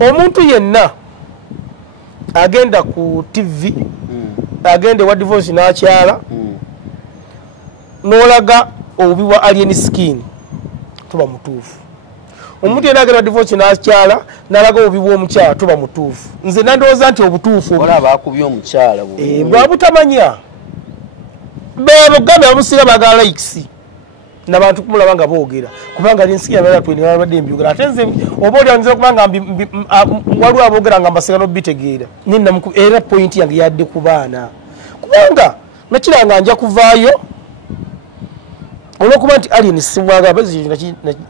omuntu yenna agenda ku TV agende wa divorce n'akyala n'olaga obubi bwa alien skin tuba mutuufu. Omuntu yenna agenda divorce n'akyala n'alaga obubi bw'omukyala tuba mutuufu. Nze nandowooza nti obutuufu olaba akubye omukyala bwabutamanya bebo gambe amusiga bagala likes n'abantu kumulaba nga boogera kubanga linsikia bala twini babadde mbyogera ate nze oboolya nze kubanga waliwo aboogera nga mbasiga n'obitegeera ninna era point yange yadde ku baana kubanga nakiranga nja kuvaayo olwokuba nti alien simwagala bezi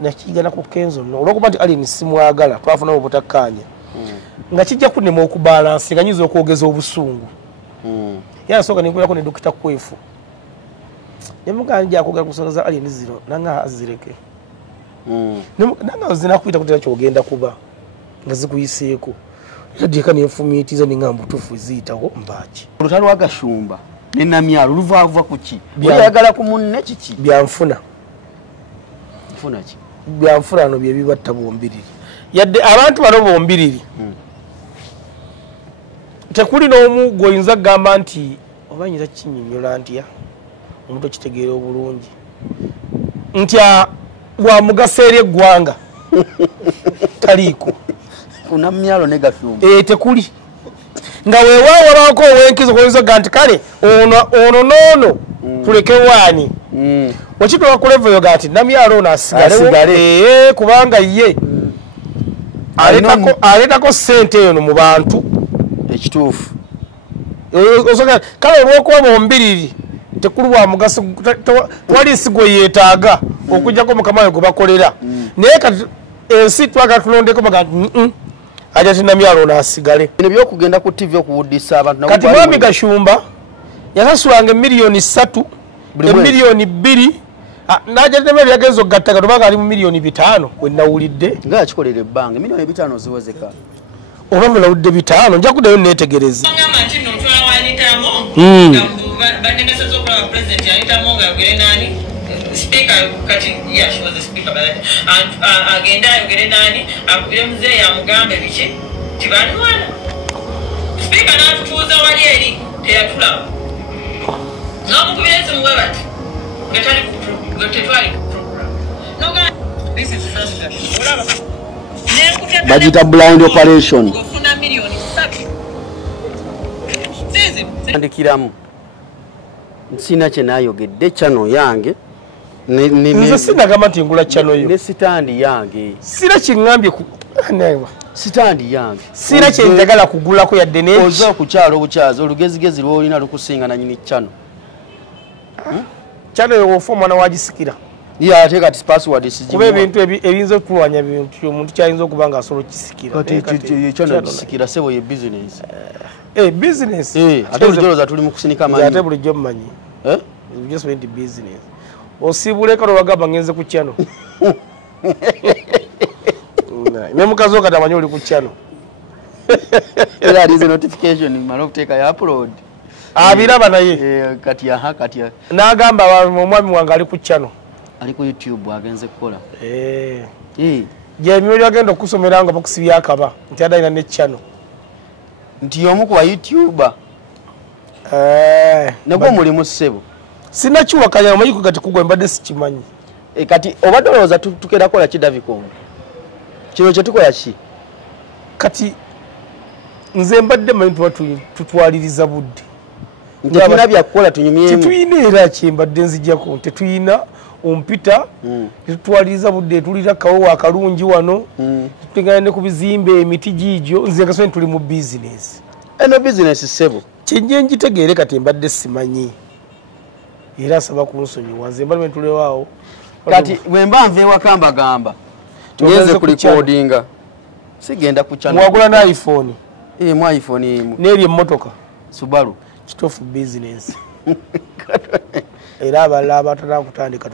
nakigana ku kenzo no olwokuba nti alien simwagala twafuna obutakkaanya nga kijja kunema okubalansi nga nyiza okwogeza obusungu yasoka ninkulako ne Dr. Kwefu nemuganja akogera kusonza alien zero nanga azireke nanga zinakuita kutera kyogenda kuba nga zikuyiseeko yadika nenfumitiza ningambo tufu ziyitawo mbaki olutalo wagashumba nenamyalo luvaava kuki oyagala ku munne kiki byanfuna nfuna ki byanfuna no bye bibatta bombiriri yadde abantu bano bombiriri tekuli n'omu goyinza gamba nti obanyiza kinnyonnyola nti ya omuntu kitegeera obulungi nti wa mugaso eri eggwanga taliiko unamyalo negafumba tekuli nga weewaawo wabaako owenkizo goyinza ga nti kale ono noono tuleke waani wakitwala ku level yo ga nti namyalo ono asigale kubanga ye aleetako ssente eyo mu bantu ekituufu kale olwokuba bombiriri tekuli wa mugaso twali nsigo yeetaaga okujjako mukama we gwe bakolera naye kati ensi twagala tulondeko baga aja tinamyalo naasigale bino byokugenda ku TV okuwuddisa abantu kati mwami Gashumba yasasulanga emiliyoni 3 emiliyoni 2 naja teme byagenzo gattaga tubanga ali mu miliyoni 5 we nawulidde nga akikolera ebbanga emiliyoni 5 ziwezeka oba mwe nawulidde 5 nja kuddayo neetegereza speaker kati yeah she was a speaker by that and agenda yogere nani akubire mzee ya mugambe biki tibani wana speaker natutuuza wali eri teyatula n'omukubirezi muwe bati ngetali tetwali program noga this is first olaba bagita blind operation ofuna miliyoni 3 andikiramu nsina kye naayogedde channel yange nze sinagamba nti ngula channel yo ne sitandi yange sina kingambye ku newa sitandi yange sina kye njagala kugulako yadde ne ozo okukyalo obukyazo olugezigezi lwolina lukusinga nanyini channel channel yo ofo mwana wagisikira ya ate kati password sijimwa kuba ebintu ebinza okulwanya bintu omuntu kyayinza okuba nga asobola kisikira kati channel kisikira sebo ye business business ate olujoloza tuli mu kusinika amanyi ate bulijjo mmanyi you just went to business osibuleka lwagamba ngenze ku channel ne mukazi okati amanyi oli ku channel era alize notification mara okuteeka ya upload abiraba naye kati n'agamba omwami wange ali ku channel ali ku YouTube agenze kukola gyemyoyo agenda okusomera nga bakusibya akaba nti adalina ne channel nti omu ku YouTuber nagwo mulimu ssebo sinakiwakanya amayiko kati kugwa mbadde sikimanyi kati obadde olowooza tukera kola ki Davikom kino kye tukola ki kati nze mbadde manyi tutwaliriza budde tetulina byakukola tunyumyemu tetuyina era kyembadde nzijjako tetuyina ompita tetutwaliriza budde tulira kawowa akalungi wano tutengana ne ku bizimbe emiti giigyo nze kasoni tuli mu bizinesi eno bizinesi ssebo kyenje njitegeere kati mbadde simanyi era asaba kunsonyiwa nze mbadde tulewaawo kati bwemba nva ewaka mbagamba ngenze ku recordinga sigenda ku channel mwagula na iPhone mu iPhone emu n'eri emmotoka Subaru kitofu business era abalala abatala kutandika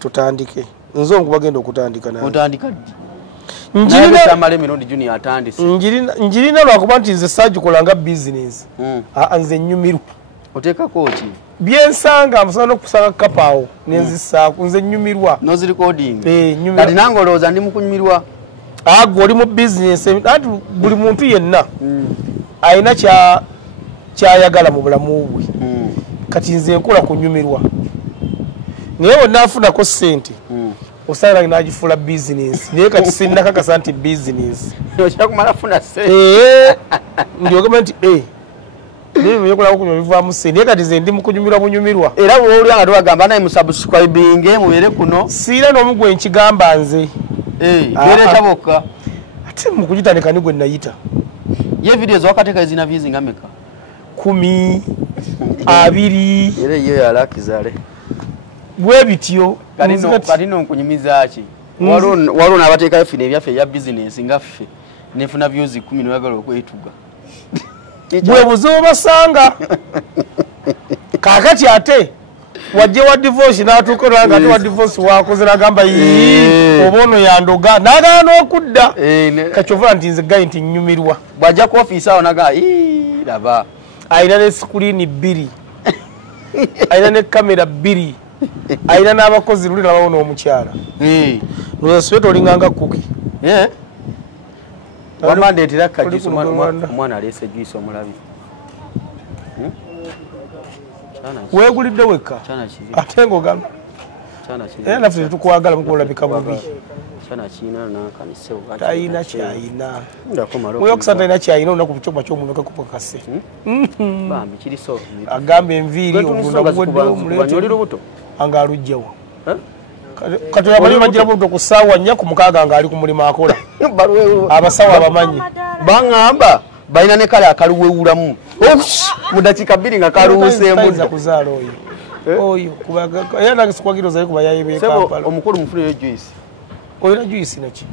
tutandike nze nkubagenda okutandika naye otandika njirina lwakuba nti nze saagikola business nze nnyumirwa oteekako ki byensanga amusana n'okusanga kapaawo nenzisaako nze nnyumirwa nozi recording kati nange olowooza ndi mu kunyumirwa Agwo oli mu business anti buli muntu yenna ayina kyayagala mu bulamu bwe. Kati nze nkola kunyumirwa. Naye wonna afunako ssente. Osala n'agifuula business. Naye kati sinnakakasa nti business. Ojja kumala funa ssente. Ndiogamba nti naye byekolako kunyumirwa bivaamu ssente. Naye kati nze ndi mu kunyumirwa bunyumirwa. Era bw'olya nga tubagamba naye musubscribinge mubeere kuno. Siira n'omu gwe nkigamba nze. Beereta bokka. Ate mu kugitandika ni gwe nayita. Ye video z'owakateeka ezina views nga meka? 10, 20. Era ye yalakizale. Bwe bityo. Kati nkunyumiza ki? Waliwo n'abateekayo fino ebyaffe ebya business nga ffe. Nefuna views 10 n'oyagala okwetuga. Bwe buzobasanga. Kaakati ate wajje wa divorce n'atuuka olwanga ate wa divorce wakoze n'agamba oba ono yandoga n'agaana okudda. Kakyova nti nze gayi nti nnyumirwa. Bw'ajja ku ofiisi awo naga laba. Ayina ne screen 2. Ayina ne kamera 2. Ayina n'abakozi luli nabawo n'omukyala. Lwesweta olinganga kuki. Wamandeetera kajuice omwana aleese juice omulabi. Weegulidde wekka ate ng'ogamba era naffe tetukwagala mukulabika bubi. Talina kyayina muyokusa talina kyayina olunaku bukyoma kyomumeka kupakase agamba enviiri omulunaguweddeomuleeto anga alugjawo kati abamanyi bagira buto ku ssaawa 4 ku 6 nga ali ku mulimu akola abasawo abamanyi baŋŋamba balina ne kale akaluwewulamu mu dakiika 2 nga kaluwuseemu kuzaala oyo era nange sikwagira ozali ku bayayi b'e Kampala. Omukulu mufuneyo juice. Olina juice naki?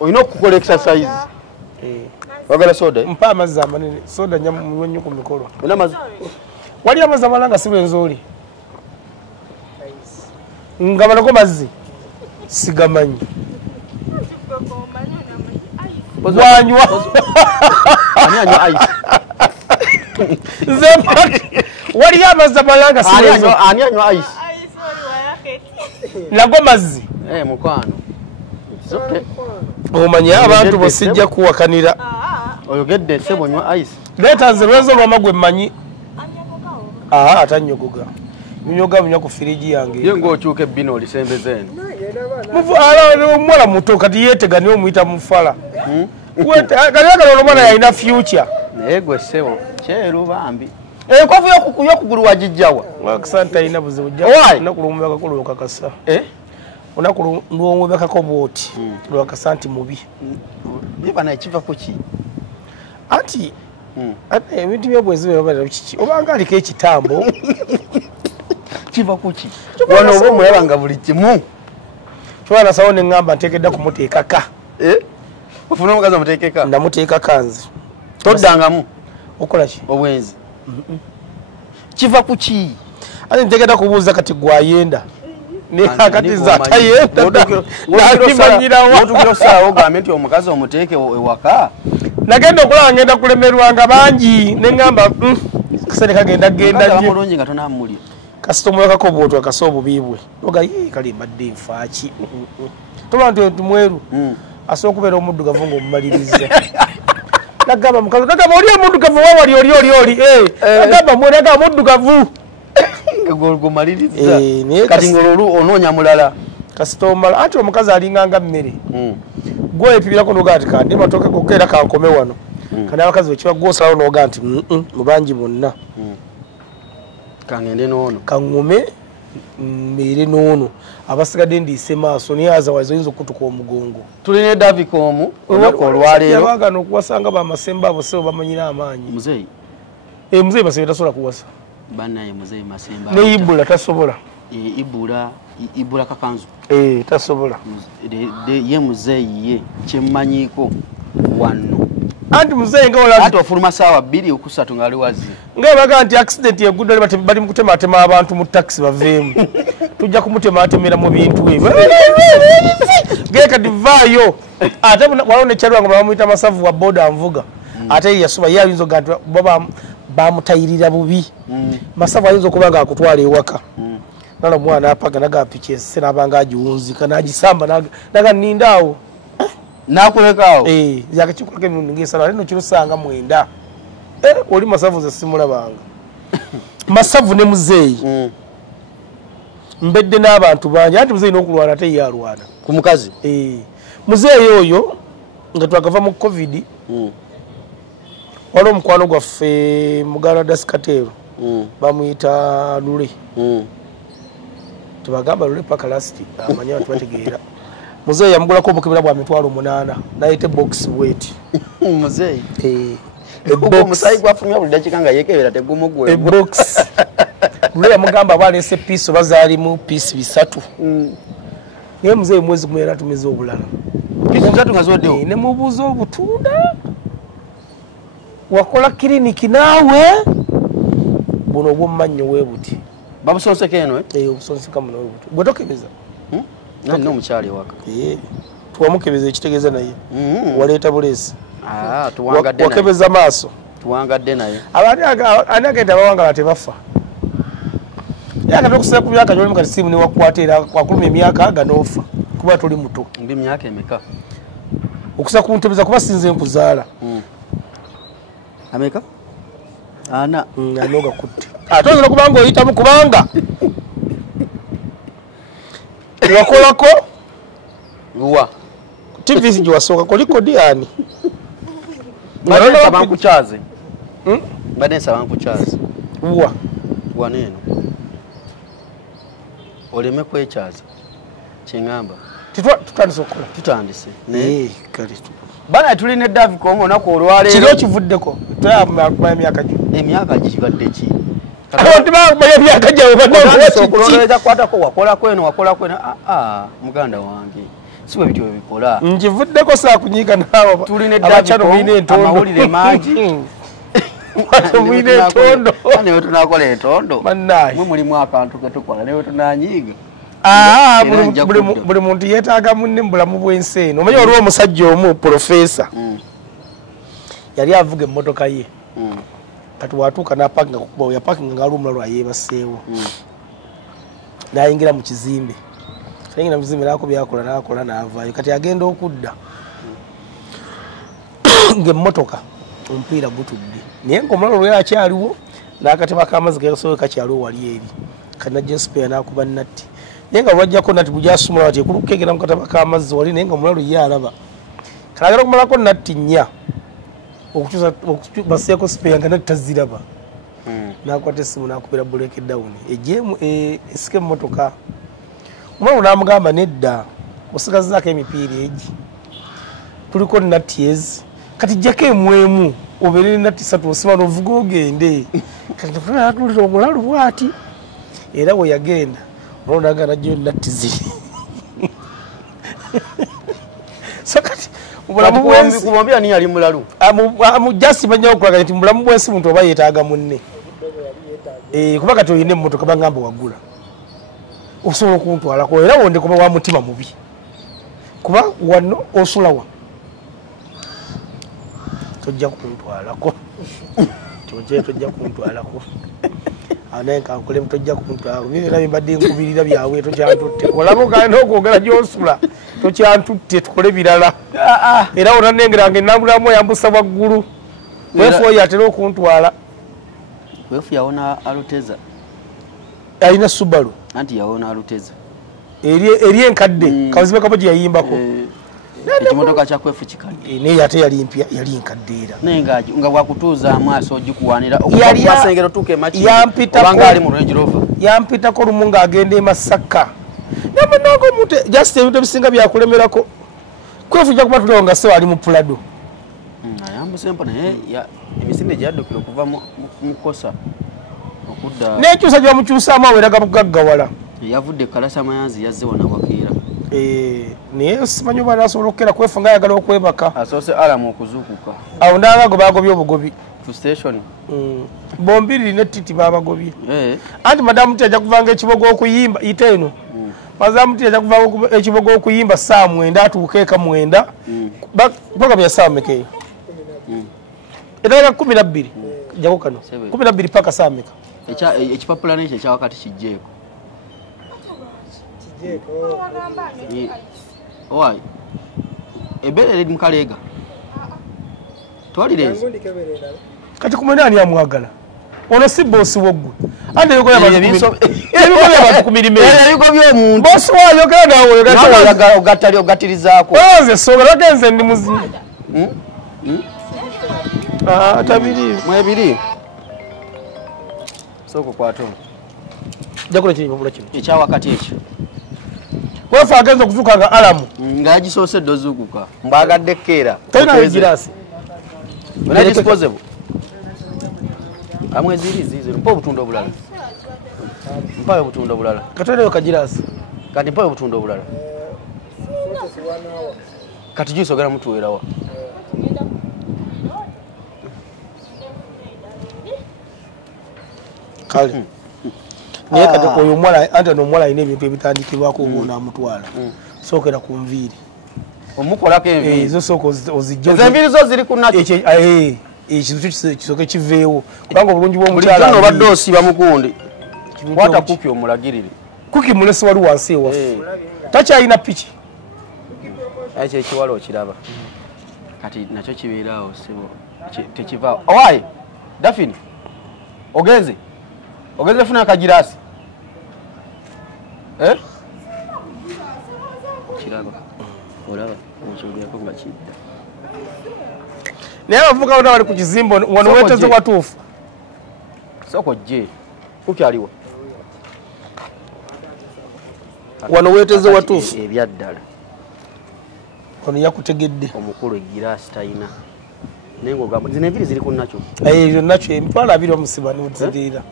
Olina okukola exercise. Wagala soda? Mpa amazzi amanene. Soda nywa nnyo ku mikolo. Olina amazzi? Wali amazzi amalanga si lwenzooli. Nga balako mazzi sigamanyi. Wanywa. Ani anywa ice? Wali amazzi amalanga si lwenzooli. Ani anywa ice? Nago mazzi. Mukwano. Omanyi abantu bosijja kuwakanira. Oyogedde sebo nywa ice. Leeta nze lwenzo lwama gwe mmanyi. Atanyogoga. Munyoga munya ku firiji yange. Ye ng'okyuka ebbina olisembeze eno. Omwana muto kati yeetega niwe omuyita mufala. Kati omwana yalina future. Naye gwe ssebo kyeru bambi. Enkofu y'okugulu wagijjawa. Wakisanta alina buzibu. Olunaku lw'omubekako lwokakasa. Olunaku lw'omubekako bw'oti lwakasa nti mubi. Bibana ekiva ku ki? Anti ebintu by'obwezi bwe kiki obanga aliko ekitambo kiva ku ki? Wano oba omulaba nga buli kimu. Kyona sawo ne ngamba nteekedda kumuteekaka. Ofuna omukazi omuteekeka? Ndamuteekaka nze. Toddangamu? Okola ki? Obwenzi. Kiva ku ki? Ate nteekedda kubuuza kati gwayenda. Kati zatayenda nakimanyirawa. Otugira osaawo ogambe nti omukazi omuteeke ewaka. Nagenda okulaba ngenda kulemerwanga bangi ne ngamba kasene kagenda genda mulungi nga tonamulya. Kasita omulekako bw'otu akasa obubiibwe oga kale mbadde nfaaki toba nti mweru asobola okubeera omuddugavu ng'omumaliriza. Nagamba mukazi nagamba oli omuddugavu wawali oli nagamba mwenagamba omuddugavu gomaliriza kati ng'olwo onoonya mulala kasita omala anti omukazi alinganga mmere gwe epibirako noga nti kandi matooke gokka era kankome wano kandi abakazi wekiba gwosalawo noga nti mubangi bonna kangende noono kaŋŋume mbeere noono abasigadde ndiise maaso naye azawaza oyinza okutuka omugongo. Tulina Davicom olunaku olwaleero yabagana okuwasanga bamasemba abo sebo bamanyira amaanyi. Muzeeyi muzeeyi basembe tasobola kuwasa bannaye muzeeyi masemba ne Ibula tasobola. Ibula kakanzu tasobola ye muzeeyi ye kyemmanyiiko wano anti muzeeyi nga olabye ate ofuluma ssaawa 2 ku 3 ng'ali wazzi nga baga nti accident yeggudde bali mu kutematema abantu mu taxi baveemu tujja kumutematemera mu bintu ebyo gekati vaayo ate waliwo nekyalwanga bamuyita masavu wa boda nvuga ate yasuba ye ayinza oga nti bamutayirira bubi masavu ayinza okuba nga akutwala ewaka nala omwana apaga naga piki ese nabanga agiwunzika nagisamba naga nindaawo nakulekaawo yakachikuka emirundi ng'esatu ate nokirusanga 9 oli Masavu nze simulabanga Masavu ne muzeeyi mbedde n'abantu bangi anti muzeeyi n'okulwana ate ye alwana ku mukazi muzeeyi oyo nga twakava mu covid waliwo omukwano gwaffe muganda Dasikatero bamuyita Lule tebagamba Lule paka lasti amanya abantu bategeera muzeeyi yamugulako obukebera bwa 800 nayite box weight muzeeyi omusayi gwafumya buli dakiika nga yeekebera tegumugwe box Lule yamugamba bwalese piisi oba zaalimu piisi 3 naye muzeeyi mwezi gumu era atumiza obulala piisi 3 nga zoddewo ne mubuuza obutunda wakola kiriniki naawe buno obwomumannyo weebuti babusonseka eno obusonseka muno weebuti gwe tokebeza nalina omukyali ewaka tuwamukebeza ekitegeeza naye waleeta buleesi tuwangadde wakebeza maaso tuwangadde naye ani agenda abawangala tebafa yakati okusinga ku myaka gyolimu kati simu newakukwata era wakuluma emyaka ganoofa kuba toli muto mbi myaka emeka okusa kuntebeza kuba sinze nkuzaala ameka ana anogakutte ate oyinza kubanga oyitamu kubanga wakolako wa tvc gyewasooka kolikodi ani badensaba nkukyaze badensaba nkukyaze waneeno oleme kwekyaza kyeŋŋamba tutandise okukola tutandise bana tulina eddavi kongo onaku olwaleero kiri okivuddeko toyamanya emyaka gyo emyaka gikibadde ki abantu bamanya emyaka gyabwe kwatako wakolako eno muganda wange si bwe bityo bebikola nkivuddeko saakunyiiga naawe tulina eddavi amawulire mangi mwine entondo newe tunakola entondo mwe mulimu akantu ketukola newe tunanyiiga buli muntu yeetaaga munne mu bulamu bw'ensi eno omanya waliwo omusajja omu profesa yali avuga emmotoka ye kati watuuka napakinga kukuba yapakinga nga ali omulalo ayeebaseewo nayingira mu kizimbe ayingira mu kizimbe naako byakola naavaayo kati agenda okudda ng'emmotoka omupiira gutudde naye ng'omulalo lwera akyaliwo n'akateba k'amazzi gasoboye kakyaliwo wali eri kanajja sipeya n'akuba natti naye nga lwajjako natti gugyasumula bati ekulukegera mu kataba k'amazzi wali naye nga omulalo ye alaba kanagera okumalako natti 4 okukyusa baseeko sipeya nga natti taziraba n'akwata essimu n'akubira buleke down ejjeemu esika emmotoka omulalo n'amugamba nedda osigazzaako emipiira egi tuliko natti ezi kati jjako emwemu obeere natti 3 osiba n'ovuga ogende kati atulira omulalu bwati era we yagenda olwo naga najjo natti ziri so kati obulamu bwensi kubombi ani yali mulalu jasi banyawo okulaga nti mubulamu bwensi muntu oba yeetaaga munne kuba kati oyina emmotoka bagamba wagula osobola okuntwalako era wonde kuba wa mutima mubi kuba wano osulawa tojja kuntwalako tojja kuntwalako naye kankole tojja kuntwalako byera bimbadde nkubirira byawe tokyantutte olaba ogenda okwogera gyosula tokyantutte tukole birala era onanengeranga enambulamu oyambusa waggulu wefu oyo atera okuntwala wefu yawona aluteza alina Subaru anti yawona aluteza eri enkadde kawazime kapo gye yayimbako ekimotoka kyakwefu kikadde naye ate yali mpya yali enkadde era naye nga bwakutuuza amaaso ogikuwanira okumasengero tuuka emakibanga ali mu Range Rover yampitako lumu ng'agenda e Masaka namunango omuntu just ebintu ebisinga byakulemerako kwefu ojja kuba tuliwo nga sewa ali mu Prado ayambuse mpo naye emisinde gyaddukira okuva mu Kosa okudda n'ekyusa gyebamukyusaamu awo eraga bugaggawala yavudde Kalasa Mayanzi yazze wona Wakiira naye simanyi oba nasobola okukera kwefu nga ayagala okwebaka asoose alamu okuzuukuka awo ndaba bagobye obugobi to station bombiri netiti babagobye anti madamu ti ajja kuvanga ekibogo okuyimba ite eno madamu ti ajja kuvanga ekibogo okuyimba saa 9 atuuka eka 9 program ya saa meka eyo etalaga 12 jako kano 12 paka saa meka ekipapula nekyo ekyawakati kijjeeko ebere lidi mkalega twalirenze kati kumwena ani amwagala ono si bosi wogwe ande yuko ya ebiso kumilime ebiko by'omuntu bosi wayo genda wo ogatirizaako oze soga bagenze ndi muzi tabiri mwebiri soko kwato jakula kiri mubula kino ekya wakati ekyo wefa agenze okuzuka nga alamu ng'agisoose ozukuka mbagadde keera tolina girasi ona disposable amwe ziri zizo mpa obutundo obulala mpayo obutundo obulala katweleyo kagirasi kati mpayo obutundo obulala kati jusogera mutuwerawa kale naye kati oyo omwala anti n'omuwala alina ebintu ebitandikibwako obuona amutwala sookera ku nviiri omukolako enviiri ezo sooka ozijja enviiri zo ziri ku nakyo ekintu kisooke kiveewo kubanga obulungi bulijjo bw'omukyala n'obadde osiba mugundi kwata kuki omulagirire kuki mulesi wali wansi ewaffe takyalina piki ekyo ekiwala okiraba kati nakyo kibeeraawo sibo tekivaawo owaaye dafini ogenze funa akagirasi okiraba olaba okiwulyako nga kidda naye abavubuka bonna bali ku kizimbo wano weeteze watuufu soko jje kukyaliwa wano weeteze watuufu ebyaddala ono yakutegedde omukulu egirasi talina naye ngaogamba zino enviri ziri ku nakyo eyo nakyo emitwalo 2 omusiba noziriira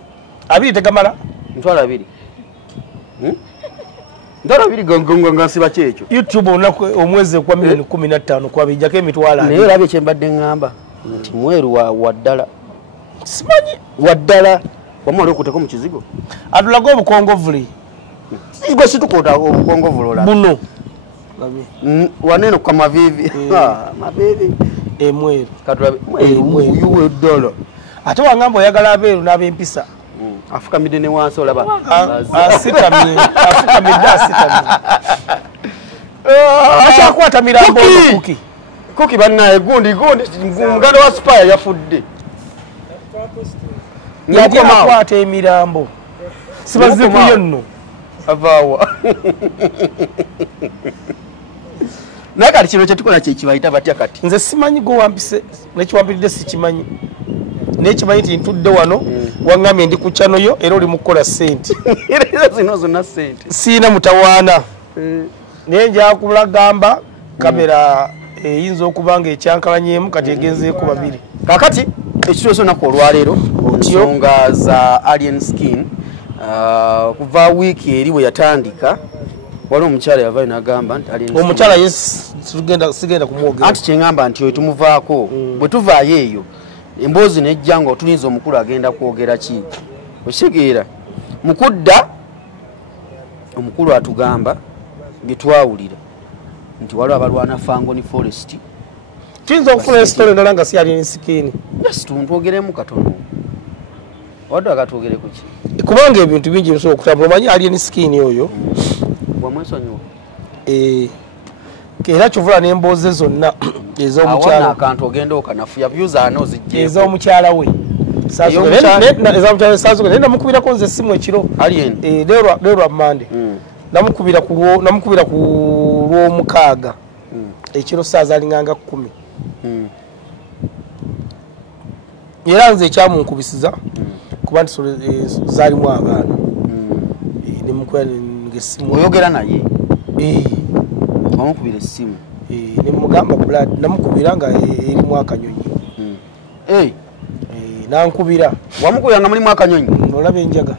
2 tegamala mitwalo 2 ntwalo 2 gongongo nga nsiba kyekyo youtube olunaku omwezi kwa milioni 15 kwabijjako emitwalo naye olaba ekyembadde ngamba nti mweru waddala simanyi waddala wamala okuteko mu kizigo atulaga obukongovuli gwe situkoota obukongovulola buno waneno kwa mavivi mavivi emweru katulabe mweru weddala ate wangamba oyagala abeeru n'ab'empisa afukamidde ne wansi olaba asitamye afukamidde asitamye akyakwata mirambo kuki kuki bannaye gundi muganda wa spaya yafudde yali akwata emirambo sibazikuyo nno avaawa naye kati kino kyetukola kyekibayita batya kati nze simanyi gwe wampise nekiwampiridde sikimanyi naye kimanyi nti ntudde wano waŋŋambye ndi ku kyano yo era oli mu kukola ssente zino zonna ssente siina mutawaana naye njakulagamba kamera eyinza okuba nga ekyankalanyemu kati egenzeeko 2 kakati ekitulo sonaku olwaleero ensonga za alien skin kuva wiiki eri bwe yatandika waliwo omukyala yavaayo n'agamba nti omukyala sigenda kumwogera anti kyeŋŋamba nti oyo tumuvaako bwe tuvaayo eyo emboozi nejja nga otulinza omukulu agenda kwogera ki okitegeera mukudda omukulu atugamba byetwawulira nti waliwo abalwana Fangoni Forest tuyinza okufuna esitole endala nga si alien skin twogeremu katono wadde akatwogere kuki kubanga ebintu bingi bisobola okutambula omanyi alien skin oyo bwamwesonyiwa era kyovula n'emboozi zonna ez'omukyala akantu ogenda okanafuya byuzaana ozijjeeko ez'omukyala we naye namukubirako nze essimu ekiro leero Mande namukubira ku lw'omukaaga ekiro saaza alinganga 10 era nze ekyamunkubisiza kuba nti zaalimu abaana nemukubira ng'essimu oyogera naye wamukubira essimu nemugamba blood namukubira nga erimu akanyonyi nankubira wamukubira nga mulimu akanyonyi olaba enjaga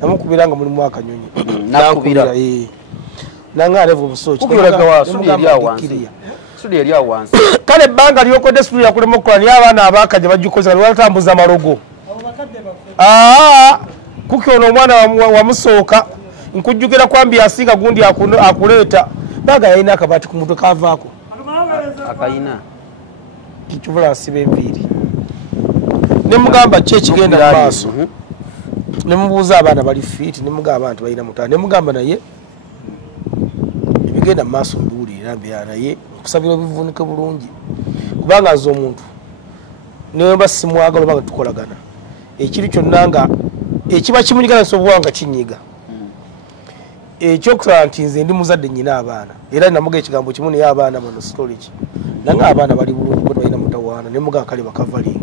namukubira nga mulimu akanyonyi nakubira nangaalevu obusoki studio eri awo wansi kale ebbanga lyokodde studio yakulema okukola naye abaana abakaja bajjukoza lwatambuza amalogo kuki ono omwana wamusooka nkujjukira kwambi asinga gundi akuleeta baga yalina akabaati ku mutwe kavaako akayina ekivula asiba enviiri nemugamba ki ekigenda mu maaso nemubuuza abaana bali fiiti nemugamba nti balina mutala nemugamba naye bigenda maaso mbiwulira mbyana ye kusabira bivunike bulungi kubanga azo omuntu niwe basimwagala banga tukolagana ekiri kyonna nga ekiba kimunyigana sobwanga kinyiga ekyokusala nti nze ndi muzadde nnyina abaana era namuga ekigambo kimu naye abaana muno storage nanga abaana bali bulungi bwe balina mutawaana ne muga kale bakavalingi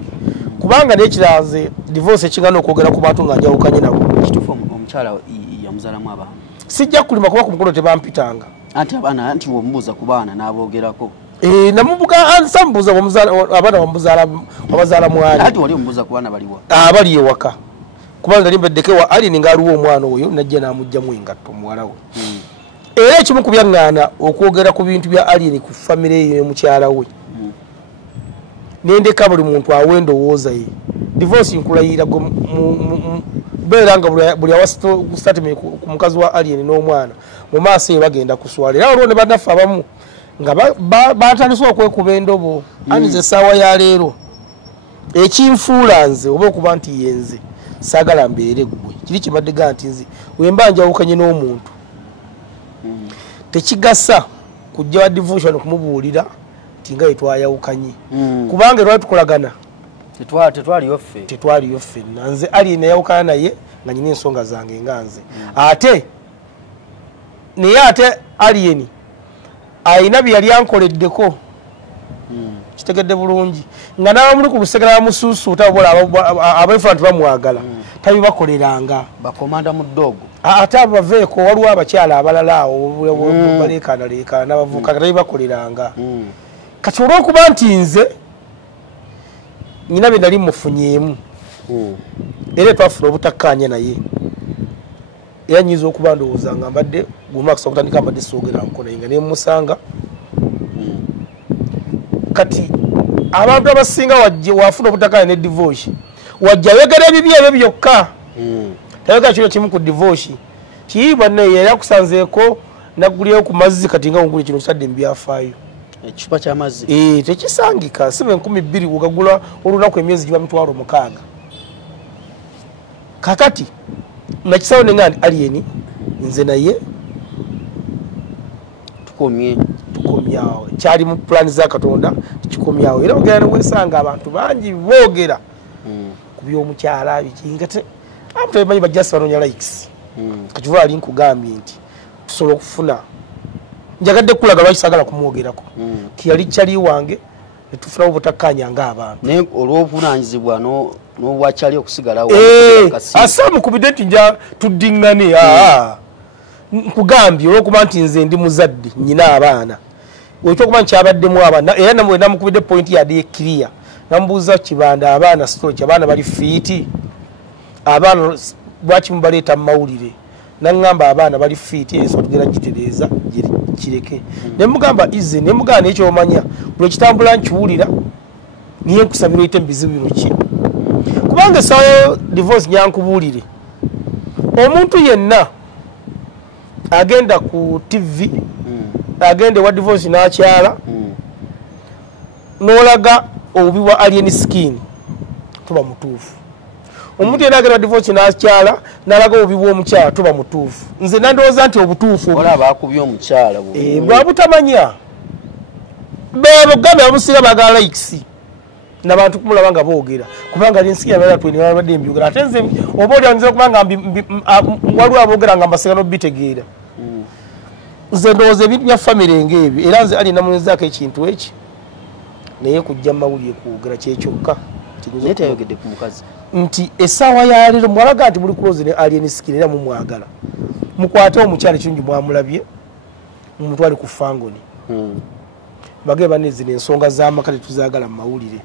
kubanga n'ekiraze divorce ekingana okwogera ku bantu nga njawukanye nabo kitufu omukyala yamuzaalamu abaana sijja kulima kuba ku mukolo tebampitanga anti abaana anti womubuuza ku baana n'aboogerako namubuga sambuuza abaana wabazaala mwali ati wali omubuuza ku baana baliwa abali ewaka kubanga ali mbeddeko wa alini ng'aliwo omwana oyo najja n'amugjamu engatto muwala we era ekimu ku byaŋŋaana okwogera ku bintu bya alini ku famire eyo y'omukyala we nendeka buli muntu awe endowooza ye divorce nkulayira beera nga buli awa statement ku mukazi wa alien n'omwana mu maaso eyo bagenda kuswala era olwo ne bannaffe abamu nga batandise okwekuba endobo anize essaawa ya leero ekinfuula nze oba okuba nti yenze saagala mbeere ggwe kiri kibadde ga nti nze wemba njawukanye n'omuntu tekigasa kujja wa divorce kumubuulira nti nga yetwayawukanye kubanga lwali tukolagana tetwaliyo ffenna nze ali nayawukana naye nga nyina ensonga zange nga nze ate alien ayina bye yali ankoleddeko kitegedde bulungi nga n'abamuli ku lusegera bamusuusuuta abeefantu bamwagala tabibakoleranga bakomanda mu ddogo ate abo baveeko waliwo abakyala abalala awo baleekaanaleekaana n'abavuuka tabibakoleranga kati olw'okuba nti nze nyina bye nali mufunyeemu era twafuna obutakkaanya naye era nyiza okuba ndowooza nga mbadde gumakusa okutandika mbadde soogeranko naye nga nemusanga kati abantu abasinga wafuna obutakkaanya ne divorce wajja yogera ebibi ebyo byokka tayogera kino kimu ku divorce kiyibwa naye yali akusanzeeko naggulyewo ku mazzi kati nga wonguli kino kisadde mu byafaayo ekicupa ky'amazzi tekisangika sibe 2,000 ugagula olunaku emyezi giba 6,000 kakati nakisawo nengani alien nze naye tukomyawo kyali mu plan za Katonda kikomyawo era ogera wesanga abantu bangi boogera ku by'omukyala bikingate abantu banyi bajjasa banonya likes kakivuga ali nkugambye nti tusobola okufuna njagadde kulaga lwaki sagala kumwogerako tiyali kyali wange netufuna obutakkaanya nga abantu naye olw'obuvunanyizibwa n'obwakyali okusigalawo asamu kubidde nti nja tuddiŋŋane nkugambye olw'okuba nti nze ndi muzadde nyina abaana ekyokuba nkyabaddemu abaana era namukubidde pointi yadde ekiriya namubuuza kibanda abaana storage abaana bali fiiti abaana lwaki mubaleeta mu mawulire naŋŋamba abaana bali fiiti ensobola tugenda gitereeza kireke nemugamba ize nemugamba nekyomanya buli ekitambula nkiwulira niye nkusabira oyite mu bizibu bino ki kubanga essaawa divorce nyankubuulire omuntu yenna agenda ku TV agenda ewa divorce n'akyala n'olaga obubi bwa alien skin tuba mutuufu omuntu yenna agenda divorce n'akyala n'alaga obubi bw'omukyala tuba mutuufu nze nandowooza nti obutuufu bakubye omukyala bwabutamanya bebogambe abamusinga bagala likes n'abantu kumulaba nga boogera kubanga linsikia bala twene babadde mbyogera ate nze oba oli anze kubanga waliwo aboogera nga mbasinga n'obitegeera nze ndowooza ebintu bya famire ng'ebyo era nze ali namunezaako ekintu eki naye kujja mawulire kuwogera kyekyokka naye tayogedde ku mukazi nti essaawa ya leero mwalaga nti muli close ne alien skin era mumwagala mukwate omukyala ekirungi mwamulabye mumutwale ku fangoni bagee banezina ensonga z'amaka tetuzaagala mu mawulire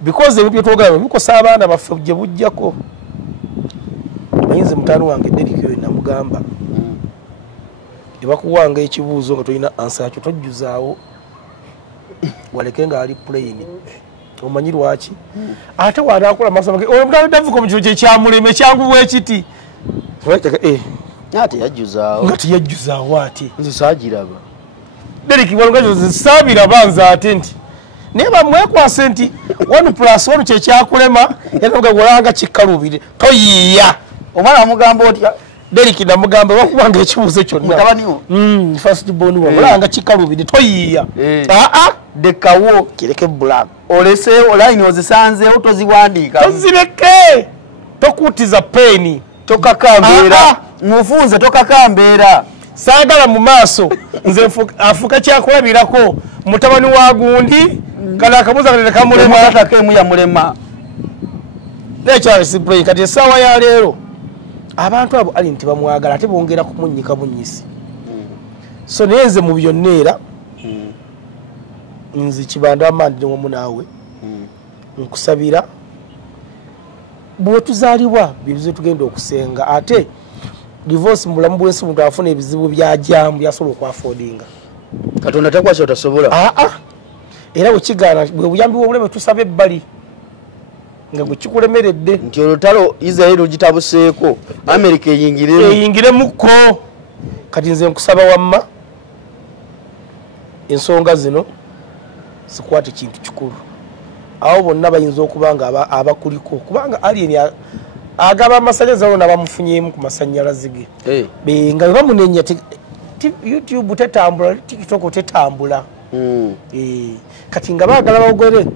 because ebintu byetwogera bikosa abaana baffe gye bujjako bayinza mutaani wange Deriki oyo namugamba ebakuwanga ekibuuzo nga tolina ansa yakyo tojjuzaawo waleke nga ali plain omanyi lwaki ate wanaakola masomake omutadavuka mu kiro kyekyamuleme kyangubwa ekiti ate yajjuzaawo nga teyajjuzaawo ate nze saagiraba Deriki walongazo zisaabira banza ate nti naye bamwekwase nti 1+1 kyekyakulema yanaga walanga kikkalubire toyiiya omwana wamugamba otya Deriki namugamba wakubanga ekibuuzo kyonna mutabani wo first born wa mulanga kikalubide toyiya dekawo kireke black olese online ozisanzeewo toziwandiika tozireke tokutiza peni tokakambeera mufunze tokakambeera saagala mu maaso nze afuka kyakulabirako mutabani wa gundi kana akabuuza kati tekamulema yamulema nekyalisiplay kati essaawa ya leero abantu abo ali nti bamwagala ate bongera kumunyika bunyisi so naye nze mu byonna era nzi kibanda amandi wamu naawe nkusabira bwe tuzaalibwa bibuze tugenda okusenga ate divorce mu bulamu bw'ensi muntu afuna ebizibu byajamu byasobola okwafoodinga katonda takwasa otasobola era wekigaana bwe buyambi bw'obulamu tusaba ebbali nga gwe kikulemeredde nti olutalo Israeli ogitabuseeko Amerika eyingiremukko kati nze nkusaba wamma ensonga zino zikwate kintu kikulu awo bonna bayinza okuba nga abakuliko kubanga alien agaba amasanyalaze olwo nabamufunyeemu ku masanyalaze ge nga bamunenya YouTube tetambula TikTok tetambula kati nga baagala bawogere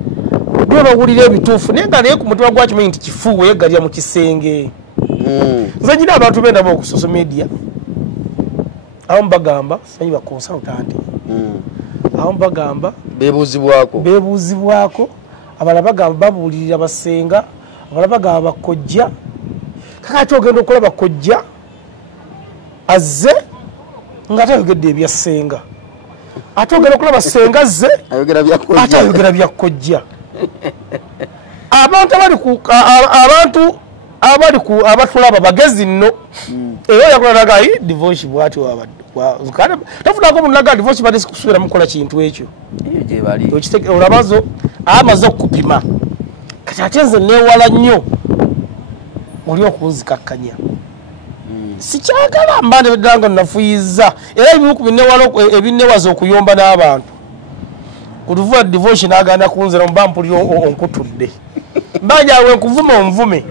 bwe bawulira ebituufu naye nga naye ku mutima gwakimanyi nti kifuuwe yegalya mu kisenge nze nyina abantu bendaba oku social media abamu bagamba simanyi bakonsaltante abamu bagamba bebuuzibwako abalala bagamba babuulirira basenga abalala bagamba bakojja kakati ogenda okukola bakojja azze nga ate ayogedde ebyassenga ate ogenda okulaba senga azze ate ayogera byakojja abantu abali ku abatulaba bagezi nno era yakulalaga divorce bwati wabadde tafunako munaga divorce bade sikusubira mukola kintu ekyo olabazo amaze okupima kati ate nze newala nnyo oli okunzikakkanya sikyagala mbande beddanga nafuyiza era ebimu ku ebinnewaza okuyomba n'abantu kutuvuga divorce n'aganda kunzira mba mpulira onkutudde mbanjawe nkuvuma onvume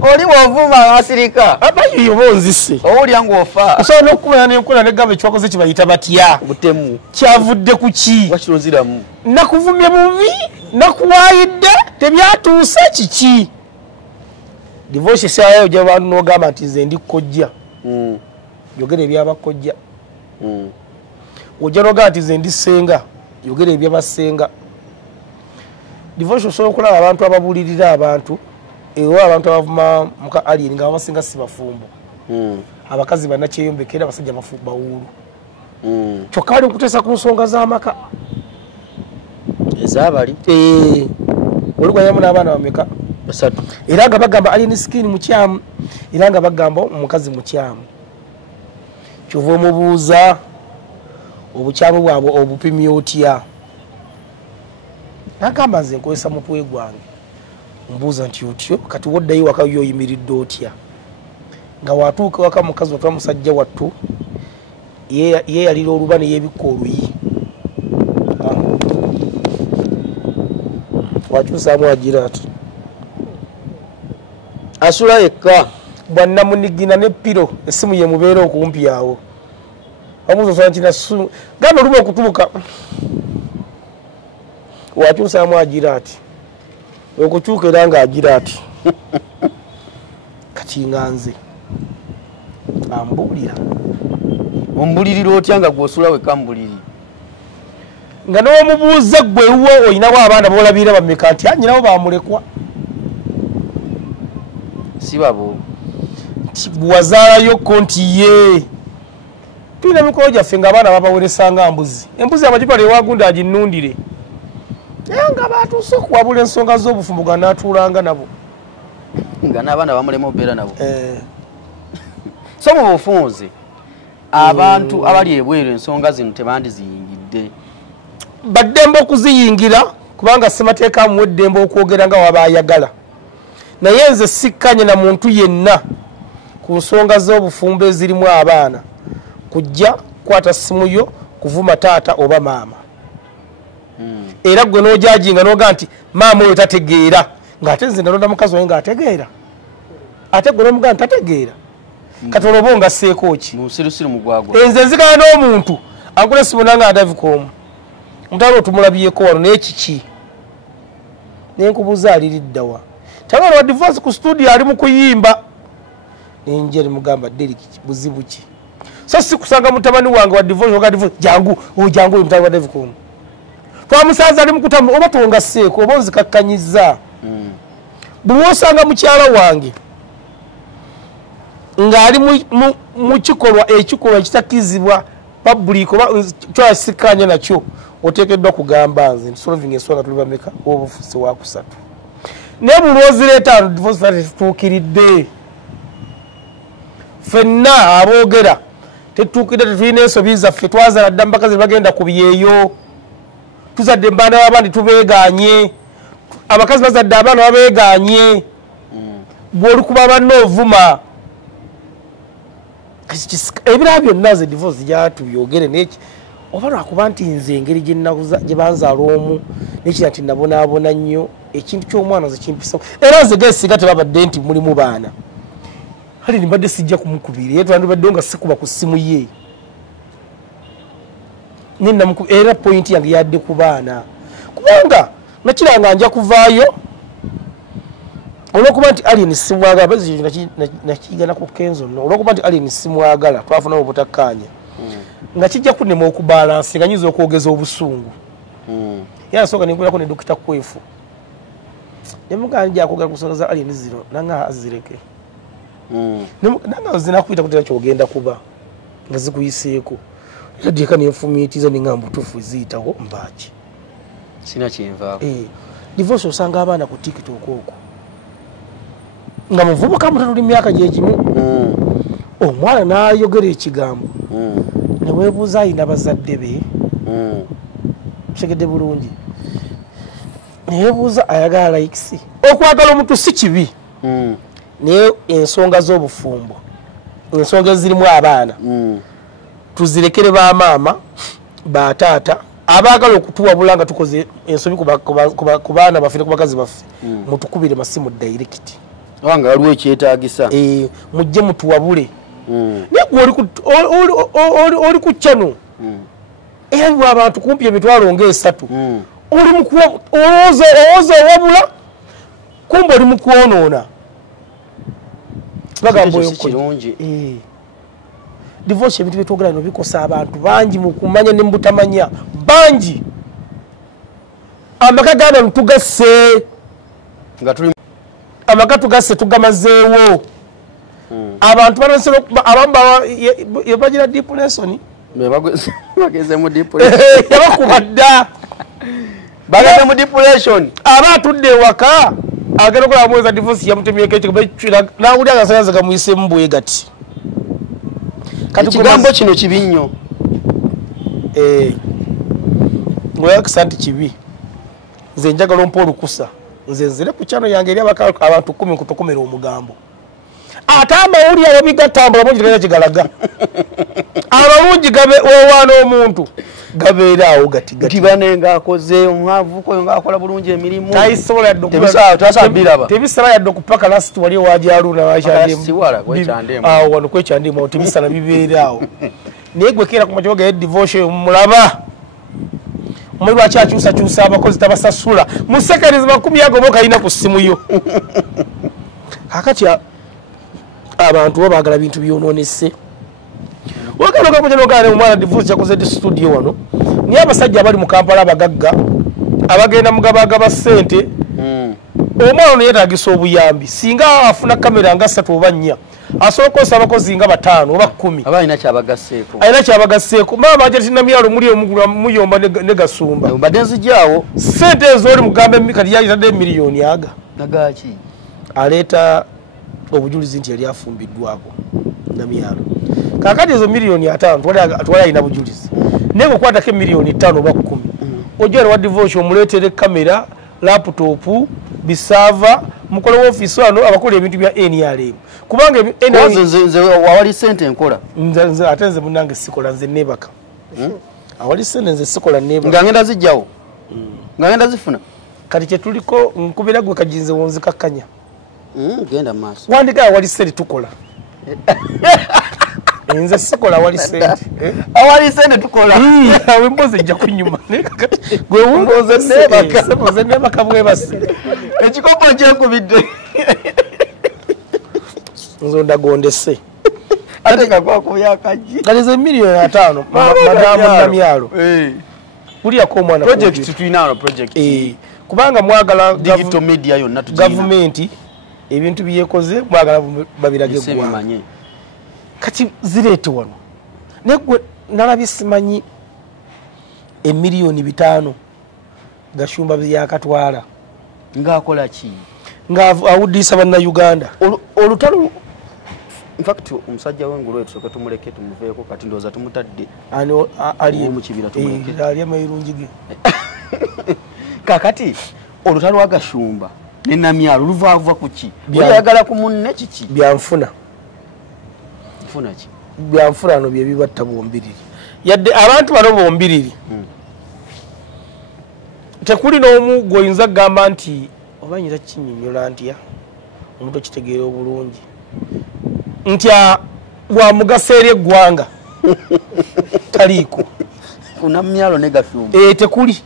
oli wovuma asirika abayiyo bonzise owulya ng'ofa osobola n'okukumanya nenkola ne gamba ekyakoze kibayita batya butemu kyavudde ku ki wakiroziramu nakuvumye bubi nakuwaayidde tebyatuuse kiki divorce esaayo gya bantu n'ogamba nti nze ndi kkojja yogera ebyabakojja ojja n'ogamba nti nze ndi ssenga yogera ebyabasenga divorce osobola okulaba abantu ababuulirira abantu ewa abantu abavuma muka alien nga abasinga si bafumbo abakazi banakyeyombekera abasajja bawuulu kyokka bali okuteesa ku nsonga z'amaka ezabali oligwanyamu n'abaana bameka basatu era nga bagamba alien skin mukyamu era nga bagamba omukazi mukyamu kyova omubuuza obukyamu bwabwe obupimya otya nagamba nze nkozesa mutwe gwange mbuuza nti otyo kati woddayo waka yoyimiridde otya nga watuuka waka mukazi watwa musajja wattu yeyalira oluba neyebikka oluyi wakyusaamu agira ati asula yekka bwannamunigina ne piro essimu ye mubeera okumpi awo abuuza osobola nti nasimu gamba oluba okutuuka wakyusaamu agira ati okukyuka era ng'agira ati kati nga nze ambuulira ombulirira otya nga gwosula wekka mbuliri nga n'omubuuza gwewo olinawo abaana boolabira bameka nti anyinawo bamulekwa si babo nti bwewazaalayo nti ye tulina mikolo gyaffe ng'abaana babaweresanga mbuzi embuzi amagipala ewagunda aginnundire naye nga batuuse okuwabula ensonga z'obufumbo nga naatuulanga nabo nga n'abaana bamulema obeera nabo so mu bufunze abantu abali ebweru ensonga zino tebandiziyingidde baddembe okuziyingira kubanga ssemateeka amuwa eddembe okwogera nga waba ayagala naye nze sikkanye na muntu yenna ku nsonga z'obufumbo ezirimu abaana kujja kukwata simu yo kuvuma taata oba maama era gwe n'ojajinga n'oga nti maama oyo tategeera ng'ate nze nalonda mukazi waye ng'ategeera ate gwe n'omugaa nti tategeera katolobo nga seeko ki musirusiru mugwagwa enze nzigana n'omuntu akula simunanga adavikomu mutalo otumulabyeko wano n'ekiki nenkubuuza aliriddawa tabano wa divorce ku studio ali mu kuyimba nenjeri mugamba Derek buzibu ki so sikusanga mutabani wange wa divorce oga divorce jangu ujangu mutalo wa davikomu twamusanza ali mu kutamu oba tonga seeko oba nzikakkanyiza buwosanga mukyala wange ng'ali mu kikolwa kitakizibwa public oba kyasikanye nakyo oteekeddwa kugamba nze solving ensonga tuli bameka obufuzi wa kusatu ne bulwozi leeta divorce file tetuukiridde ffenna aboogera tetuukidde tetulina ensobi zaffe twazala dda mbakazi bagenda ku byeyo tuzadde mbaana b'abandi tubeeganye abakazi bazadde abaana babeeganye bw'oli kuba banna ovuma ebirala byonna ze divorce gyatubyogere neki oba lwakuba nti nze engeri gye banzaala omu nekira nti nabonaabona nnyo ekintu ky'omwana nze kimpisawo era nze geesiga tebabadde nti mulimu baana hali nimbadde sijja kumukubira ye twandibaddewo nga sikuba ku ssimu ye era pointi yange yadde ku baana kubanga nakiranga nja kuvaayo olwokuba nti alien simwagala bazi nakigana ku kenzo no olwokuba nti alien simwagala twafuna obutakkaanya nga kijja kunema okubalansi nga nyiza okwogeza obusungu yanasooka nenkulako ne dokita kwefu nemuganja akwogera kusonga alien zino nanga azireke nanga zinakuyita kutera kyogenda kuba nga zikuyiseeko era dieka nenfumiitiza nengamba butuufu ziyitawo mbaaki sina kyenvaako divorce osanga abaana ku tiktok okwo nga muvubuka mutatuli myaka gyegimu omwana n'ayogera ekigambo neweebuuza ayina bazadde be kitegedde bulungi neweebuuza ayagala likes okwagala omuntu si kibi naye ensonga z'obufumbo ensonga ezirimu abaana tuzirekere bamaama bataata abaagala okutuwabula nga tukoze ensobi ku baana baffe ne ku bakazi baffe mutukubire masimu direct wanga waliwo ekyetaagisa mujje mutuwabule naye oli ku channel era bwa abantu kumpi emitwalo ng'esatu oli olowooza owabula kumbe oli mu kwonoona bagamba oyo kirungi divorce ebintu byetwogera bino bikosa abantu bangi mu kumanya ne mubutamanya bangi amaka g'abantu tugasse nga tuli amaka tugasse tugamazeewo abantu banasera abamba yabagira depression bageze mu depression yabakuba dda bageze mu depression aba atudde ewaka agenda okola mweza divorce yamutemyeko ekyo nawulira agasanyaza gamuyisemu bwe gati ekigambo kino kibi nnyo ngoyakisa nti kibi nze njagala ompa olukusa nze nzire ku kyano yange eri abantu 10 kutokomera omugambo ate amawulire abo bigatambula mungi tegenda kigalaga abalungi wowaana omuntu gabeeraawo gati bane ng'akoze omwavuko oyo ng'akola bulungi emirimu tayisobola tebisala yadde okupaka lasiti wali wajaluna wano kwekyandimu tebisala bibeeraawo naye gwekeera ku makibaga ye divorce eyo mulaba omulimu lwaki akyusakyusa abakozi tabasasula mu seconds 10 ago bokalina ku ssimu yo kakati abantu babaagala bintu byonoonese wagalogamujanogane omwana divorce yakoze di studio wano niye abasajja abali mu Kampala abagagga abagenda mugabagaba ssente omwana ono yeetagisa obuyambi singa afuna kamera nga 3 oba 4 asobola okukozesa abakozi nga 5 oba 10 aba alina kyabagasseeko maama ate tina myalo muli muyomba ne gasumba mbadde nzijjaawo ssente ezooli mugambe kati yayitadde miliyoni aga nagaki aleeta obujulizi nti yali afumbiddwako namyalo kakati ezo miliyoni 5 twali alina bujulizi naye okukwatako miliyoni 5 oba 10 ojjala wa divorce omuleetere kamera laptop bisava mukole wa office wano abakola ebintu bya NRM kubanga nze awali sente enkola nze ate nze munange sikola nze nebaka awali sente nze sikola nebaka nga ngenda zijjawo nga ngenda zifuna kati kyetuliko nkubira gwe kajinze wonzi kakkanya genda maaso wandika awali sente tukola nze sikola wali sente awali sente tukola wemboze nja kunyuma gwe wumboze nebaka bwebase ekikopo kyekubidde nzo ndagondese ate kakwakubyakaji kalize miliyoni 5 madamu namyalo kulyako omwana project tuinano project kubanga mwagala digital media yonna tujina government ebintu byekoze mwagala babirage gwa kati zireete wano negwe nalabye simanyi emiliyoni 5 gashumba byakatwala ngaakola ki awudisa banna Uganda olutalo in fact omusajja wengulu etusoke tumuleke tumuveeko kati ndoza tumutadde ano ali mu kibira tumuleke ali amayirungi ge kakati olutalo agashumba ne namyalo luvaava kuki oyagala ku munne kiki byanfuna funa ki byanfuna bye bibatta bombiriri yadde abantu bano bombiriri tekuli n'omu goyinza gamba nti obanyira kinyinyola nti omuntu kitegeera obulungi nti wa mugaseere eggwanga taliiko kuna myalo ne gashumba tekuli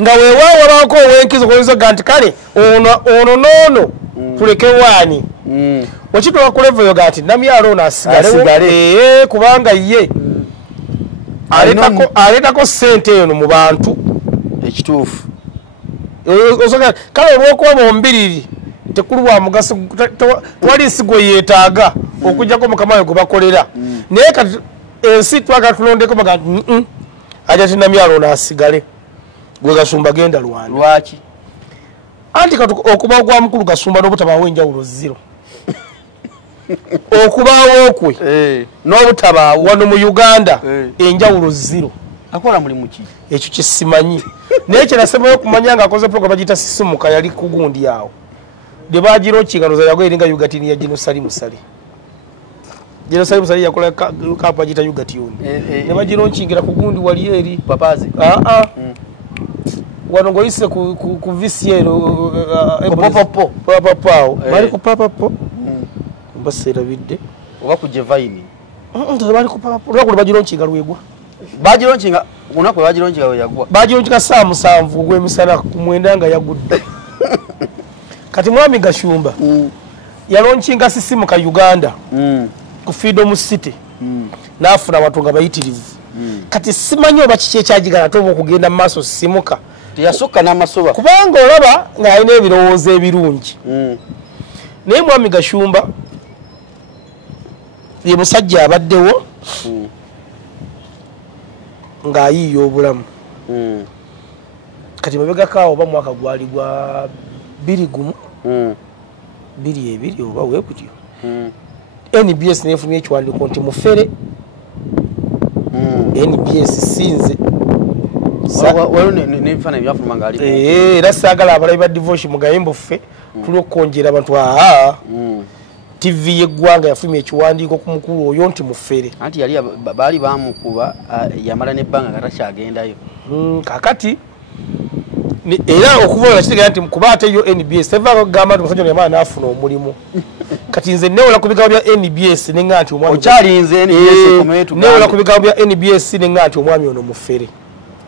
nga weewaawo wabaako owenkizo goyinza ga nti kale ono noono tuleke waani wakitwala ku level yo gati namyalo ono asigale kubanga ye aletako sente eyo mu bantu ekituufu kale olwokuba bombiriri tekuli wa mugaso wali nsigo yeetaaga okujjako mukama we gwe bakolera naye kati ensi twagala tulondeko baga aja tinamyalo ono asigale gwe gasumba genda Lwanda lwaki anti okuba gwa mukulu gasumba n'obutabaawo enjawulo zero okubaawo kwe n'obutabaawo wano mu Uganda enjawulo zero akola mulimu ki ekyo kisimanyi naye kyenasemayo okumanya nga akoze program bagiyita sisimuka yali ku gundi awo de bagiro kinganoza yago eringa Yugatini ya Jenosali Musali yakola kapa gita Yugatini ne bagiro nkingira ku gundi wali eri papazi wano ngoyise ku visiero popopo bali ku papapo mbasera bidde oba ku Jevaini bali ku papapo lwakuli bagiro nkinga lwegwa bagiro nkinga unako bagiro nkinga yagwa bagiro nkinga saa 7 gw'emisana ku mwenda nga yagudde kati mwami Gashumba yalonkinga sisimuka Uganda ku Freedom City nafuna abantu nga bayitirivu kati simanyi oba kiki ekyagigala toba okugenda mu maaso sisimuka teyasukka n'amasoba kubanga olaba ng'alina ebirowoozo ebirungi naye mwami Gashumba ye musajja abaddewo ng'ayiiya obulamu kati mabegakaawo oba mwaka gwali gwa 21 22 oba weekutyo NBS nefumye ekiwandiiko nti mufere NBS sinze era saagala abalabi ba divorce mugayimbo ffe tuliokonjera abantu TV yeggwanga yafumye ekiwandiiko ku mukulu oyo nti mufere anti yali baali bamukuba yamala nebbanga nga takyagendayo kakati era okuvola kitegera nti kuba ate yo NBS teva gamba nti musajja yamala n'afuna omulimu kati nze newola ku bigambo bya NBS nenga nti omwami okyalinze NBS kometu newola ku bigambo bya NBS nenga nti omwami ono mufere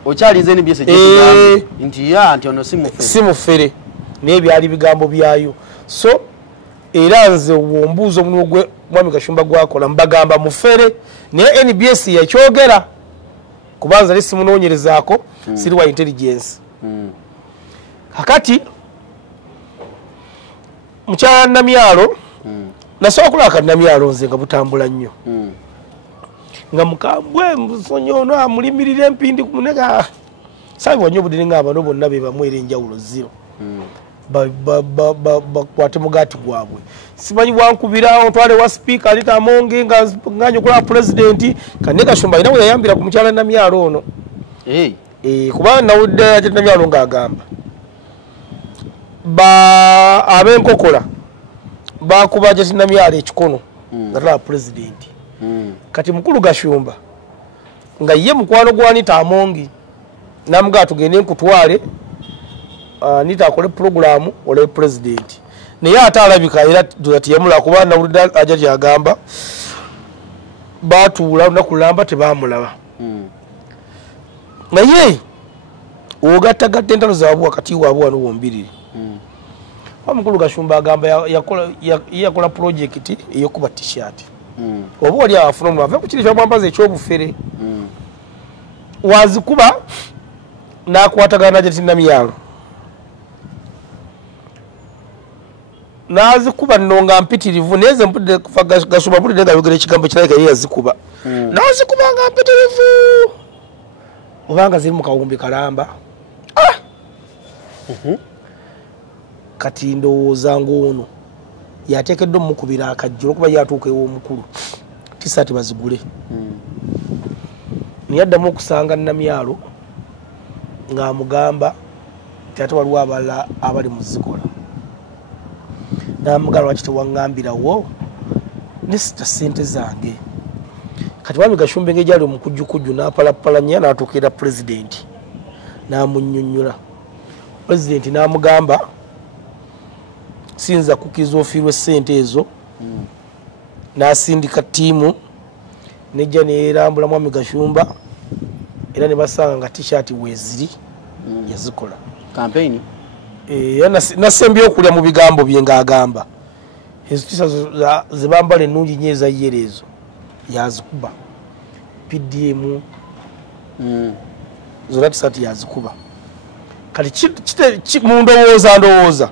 okyalinze NBS gyetugambe nti nti ono si mufere naye byali bigambo byayo so era nze wombuuza omulimu gwe mwami Gashumba gwakola mbagamba mufere naye NBS yakyogera kubanza lisimunoonyerezaako siri wa intelligence kakati mukyala Namyalo nasobola kulaka Namyalo nze nga butambula nnyo nga mukambwe musonyo ono amulimirira empindi ku munega sabi wanyo budde nga abano bonna be bamwera enjawulo zero bakwate mugati gwabwe simanyi wankubira ontwale wa speaker alita amonge nga nganyo kula president Kane Gashumba ina yayambira ku mukyala Namyalo ono kuba nawudde ate Namyalo ng'agamba abenkokola bakuba ate Namyalo ekikono nga president kati mukulu Gashumba nga ye mukwano gwanita amongi namuga tugende nkutwale nita akole programu ole president naye ate alabika era teyamulaba kuba nawulidde aja kyagamba batuula lunaku lulamba tebamulaba naye ogattagatta entalo zaabwe wakati waabwe wano bombiriri omukulu Gashumba agamba yakola projekiti eyokuba t-shirt oba oli afuna omuntu ave ku kiri kyamwambaza ekyobufere wazikuba n'akwatagana naje tinnamyalo nazikuba nno nga mpitirivu naye ze mpudde kuva Gashumba mpulidde nga yogera ekigambo kirabika ye yazikuba nazikuba nga mpitirivu obanga ziri mu kawumbi kalamba kati ndowooza ng'ono yateekeddwa omukubira akajjulo okuba yatuuka ew'omukulu tisati bazigule naye addamu okusanga nnamyalo ng'amugamba ti ate waliwo abalala abali mu zikola n'amugamba lwaki tewaŋŋambirawo ne sita ssente zange kati Mwami Gashumba engeri gyali omukujjukujju n'apalapalanya n'atuukira pulezidenti n'amunnyonnyola pulezidenti n'amugamba sinza kukkiriza ofiirwe ssente ezo n'asindika ttiimu nejja neerambula Mwami Gashumba era ne basanga nga t-shirt weeziri yazikola campaign nasembye okulya mu bigambo bye ng'agamba ezo tisa ze bambala ennungi nnyo eza yero ezo yazikuba PDM zona tisati yazikuba kati ndowooza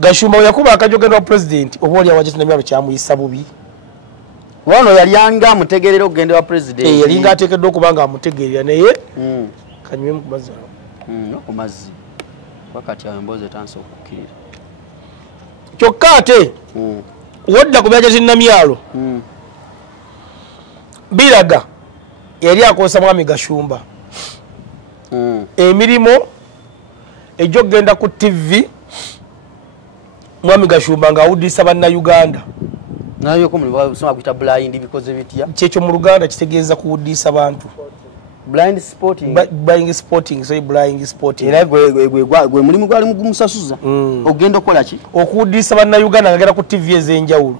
Gashumba yakuba akajogera president oba oli awajja tinamyalo kyamuyisa bubi wano yali anga amutegerera okugenda wa president yali nga ateekeddwa okuba nga amutegerera naye kanywemu ku mazzi ku mazzi wakati awo emboozi etansa okukkirira kyokka ate wodda ku byajja tinnamyalo biraga yali akozesa Mwami Gashumba emirimu egyokgenda ku TV Mwami Gashumba ng'awuddisa bannayuganda nayo ko mulisoma kuita blind bikoze bitya kyekyo mu Luganda kitegeeza kuwuddisa bantu blind sporting era gwe mulimu gwali mugumusasuza ogenda okola ki okuwuddisa bannayuganda ngagera ku TV ez'enjawulo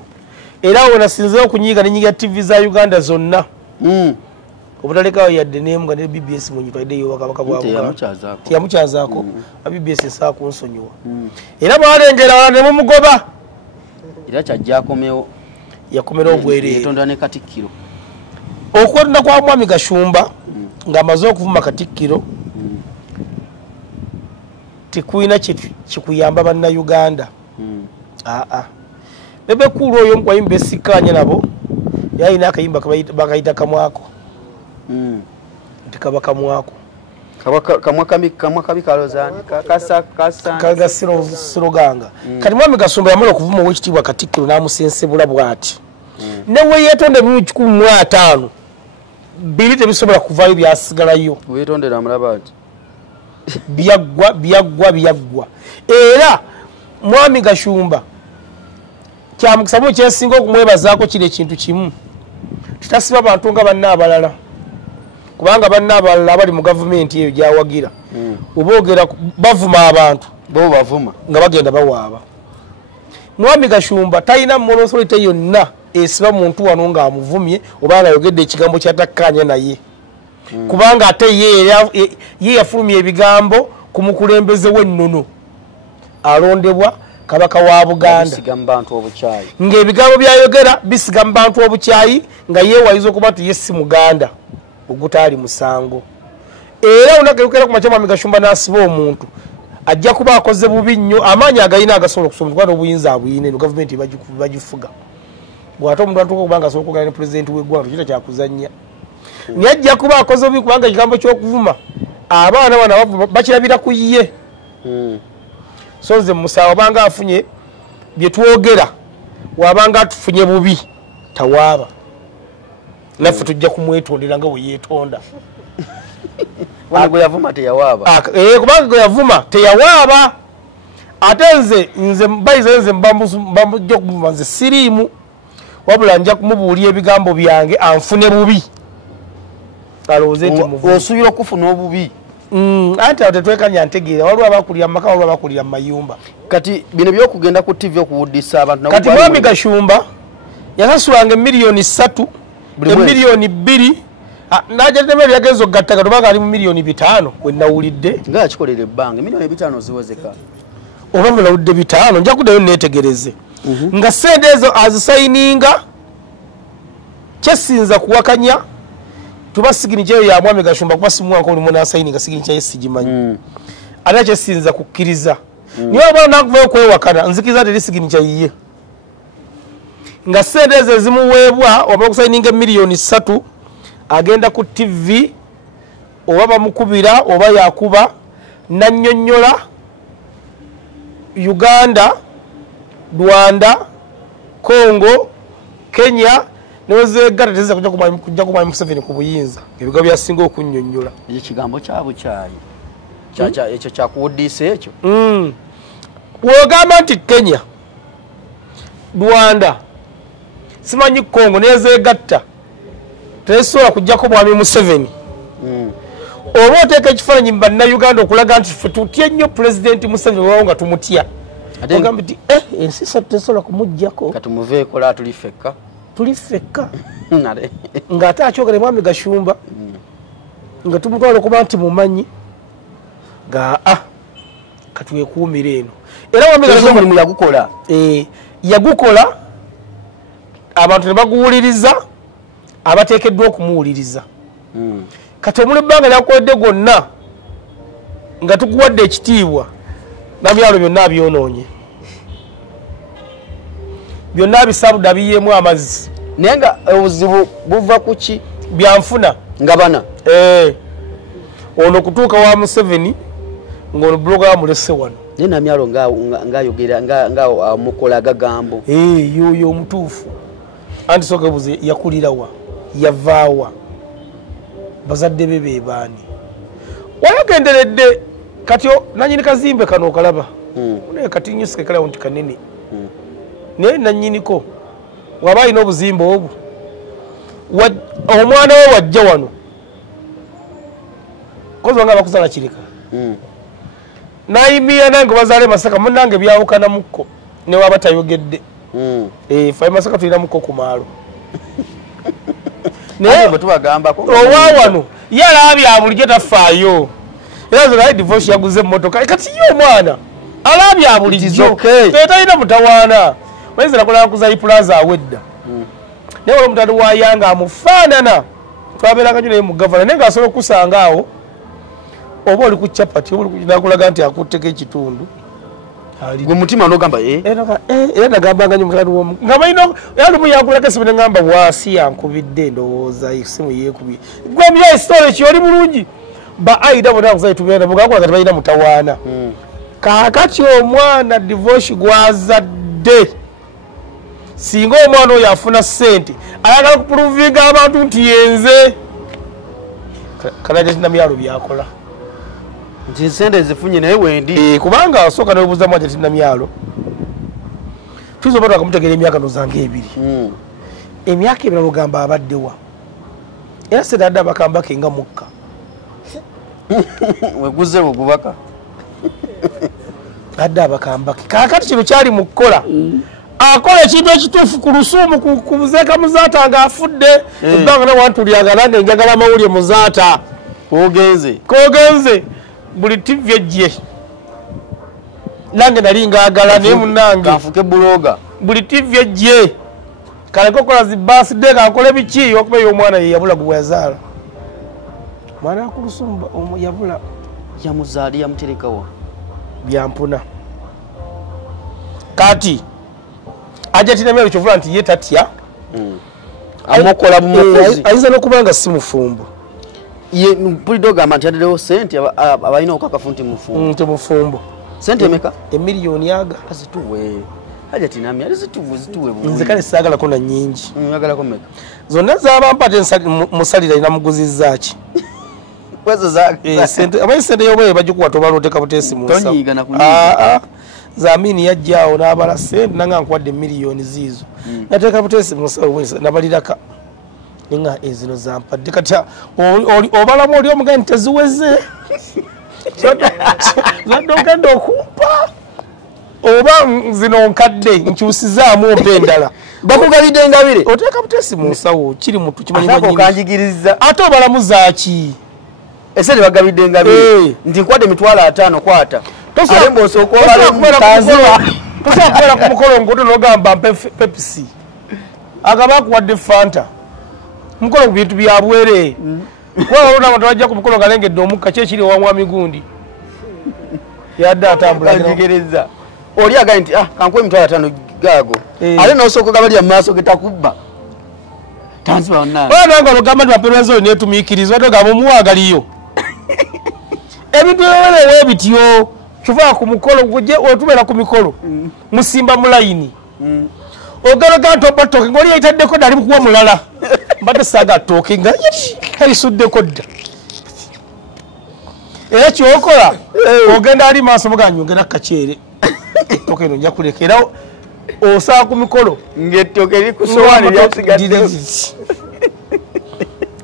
era awo nasinzeewo okunyiiga nenyiga TV za Uganda zonna obutalekawo yadde nemu nga ne BBS munyitwaddeyo wakabaka bwa Buganda tiyamukyazaako BBS esaa kunsonyiwa era bwalengera wala ne mumugoba era kyajja akomewo yakomera obwereere yetonda ne Katikkiro okwetunda kwa Mwami Gashumba ng'amaze okuvuma Katikkiro tekuyina kikuyamba bannayuganda bebe kulu oyo mkwayimba besikkaanya nabo yalina akayimba bakayita kamwako nti kaba kamwako kamwakabi kalozani kaga siroganga kati Mwami Gashumba yamala okuvuma ow'ekitiibwa Katikkiro n'amusensebula bw'ati newe yeetonda ebimu 15 biri tebisobola kuvaayo byasigalayo weetondera amulaba ati byaggwa era Mwami Gashumba kyamukisamu kyesinga okumwebazaako kiri ekintu kimu kitasiba bantu nga banna abalala kubanga banna abalala abali mu gavumenti eyo gyawagira oboogera bavuma abantu bo bavuma nga bagenda bawaaba Mwami Gashumba talina monosolite yonna esiba muntu wano ng'amuvumye oba ng'ayogedde ekigambo kyatakkaanya naye kubanga ate ye yafulumya ebigambo ku mukulembeze w'ennono alondebwa kabaka wa Buganda ng'ebigambo byayogera bisiga mu bantu obukyayi nga yeewayiza okuba nti ye si Muganda ogutaali musango era onagerukera ku makya Mwami Gashumba n'asiba omuntu ajja kuba akoze bubi nnyo amaanyi agalina agasobola okusobola kubanga obuyinza abuyina eno gavumenti bagifuga bw'ate omuntu atuuka okubanga asobola okugana ne pulezidenti w'eggwanga kita kyakuzannya naye ajja kuba akoze bubi kubanga ekigambo ky'okuvuma abaana bana bakirabira ku ye so nze musawo obanga afunye bye twogera wabanga atufunye bubi tawaaba naffe tujja kumwetondera nga we yeetonda gwe yavuma teyawaaba kubanga gwe yavuma teyawaaba ate nze mbayiza nze mbamujja okuvuma nze siriimu wabula nja kumubuulira ebigambo byange anfune bubi alowooze nti osuubira okufuna obubi Ate tetwekanya ntegeera waliwo abakulira mumaka waliwo abakulira mumayumba. Kati bino byokugenda ku TV okuwuddisa abantu Kati Mwami Gashumba yasasulanga miliyoni 3 miliyoni 2 najatema byagezo gattaka tubanga ali mu miliyoni 5 wenawulidde nga yakikolera ebbanga miliyoni 5 ziwezeka oba mulawudde 5 nja kuddayo neetegereze nga sente ezo azisayininga kyesinza kuwakanya tuba siginicha ya Mwami Gashumba kuba simuwanko olumu nasayininga siginicha yesigimanyi ate kyesinza kukkiriza niyo bwana nakuvayo kwewakana nzikiriza teri siginicha yiye nga sente ezo zimuweebwa oba okusayininga miliyoni 3 agenda ku TV oba bamukubira oba yakuba nannyonnyola Uganda, Rwanda, Congo, Kenya nozegata teza kujja kumanya Museveni ku buyinza ebigo byasinga okunnyonnyola ekigambo kyabwe kyayi ekyo kyakuwuddisa ekyo wogamba nti Kenya, Rwanda, simanyi Congo nezegatta tesobola kujjako Mwami Museveni oba oteeka ekifaananyi mu bannayuganda okulaga nti ffe tutya nnyo pulezidenti Museveni wawo nga tumutya ogamba nti ensi satu tesobola kumuggyako katumuveekola tuli ffekka ng'ate akyogere Mwami Gashumba nga tumutwala okuba nti mumanyi nga katwekuumira eno era Mwami Gashumba mulimu yagukola yagukola abantu ne baguwuliriza abateekeddwa okumuwuliriza kati omuli ebbanga lyakuwadde gwonna nga tukuwadde ekitiibwa nabyalo byonna byonoonye byonna bisabudde biyeemu amazzi naye nga obuzibu buva ku ki byanfuna nga bana ono kutuuka wa Museveni ng'ono buloga bamulese wano naye namyalo ngayogera nga mukola gagambo yoyo omutuufu anti soka buze yakulirawa yavaawa bazadde be bebaani wayagenderedde kati nanyini kazimbe kano okalaba naye kati nyusike kalawo nti kanene naye nanyiniko waba alina obuzimba obwo omwana we wajja wano kozi wanga bakuzala kireka nayimira nange bazaale Masaka munange byawukanamukko ne waba tayogedde ffe Masaka tulinamukko ku maalo naye batubagambako owa wano yalabya bulijjo tafaayo era zo divorce yaguze emmotoka kati yo omwana alabya bulijjo tetalina mutawaana bayinza nakola kuzayi plaza awedda naye wala omutali wa Yanga amufaanana twabeeranga nyo naye mu gavana naye ng'asobola okusanga awo oba oli ku chapati oba nakulaga nti akutteko ekitundu gwe mutima nogamba era nagambanga nyo mutali womu nga balina era lumu yakulaga esimu neŋŋamba waasi yankubidde ndowooza esimu yeekubye gwe mya story kyoli bulungi ba aida bonna akuzayi tugenda mugakula kati balina mutawaana kaakati omwana divorce gwazadde singa omwana oyo afuna ssente ayagala kupuluvinga abantu nti yenze kalaja tinamyalo byakola nti sente zifunye naye wendi kubanga asooka nebuuza mwaja tinamyalo tuyinza oba twakamutegeera emyaka nozanga 2 emyaka ebirala ogamba abaddewa era sente adde abakambake nga mukka weguze wegubaka adde abakambake kaakati kino kyali mu kukola akola ekintu ekituufu ku lusuumu ku buzeeka muzaata ng'afudde ebbanga newantulyaga nange njagala amawulire muzaata kogenze buli TV ejje nange nali ngaagala naye munange afuke buloga buli TV ejje kaleko kola zi birthday kakole biki okuba y'omwana ye yabula gwe yazaala mwana ku lusuumu yabula yamuzaali yamuterekawa byampuna kati ajja tinamyalo kyovula nti ye tatya amukola mumukozi ayinza n'okubanga si mufumbo ye mpulidde ogamba nti adderewo sente abalina okakafu nti mufumbo nti mufumbo sente emeka emiliyoni aga azituwe haja tinamya zituwe nze kale saagalako na nnyingi agalako meka zonna zabampate musalira ina muguzizzaaki abayi sente yobaye bagikuwa tobala oteka buteesi zamini yajjaawo n'abala sente nanga nkuwadde miliyoni ziizo nateeka buteesi musawo nabaliraka ninga ezino zampadde kati obalamu oli omugani teziweze Zadogenda okumpa oba zino nkadde nkyusizaamu ompa endala bakugabidde engabire oteeka butesi mu nsawo kiri mutu kimanyi kanjigiriza ate obalamuzaaki ese bagabidde engabire nti nkwate emitwalo 5 kwata tosobola kubeera ku mukolo ngoto n'ogamba pepsi agaba akuwadde fanta mukolo bintu bya bwere kuba olona abantu bajja ku mukolo galengedde omukka kyekiri owamwami gundi yadde atambulagereza oli agaye nti kankuwa emitwalo 5 gaago ate nosooka gabalya mu maaso getakubba nange olugamba nti baperezida netumiikiriza ate ogamba omuwaagaliyo ebintu byolewo bityo kiva ku mukolo otubeera ku mikolo musimba mulayini ogaloga nti oba tooke ngaoli yayitaddeko dda ali mukuwa mulala mbadde saaga tooke nga kalisuddeko dda era kyokola ogenda ali maaso muga nyongera kaceere ettooke eno nja kuleka era osaba ku mikolo ng'ettooke eri ku sowaani lyasigadde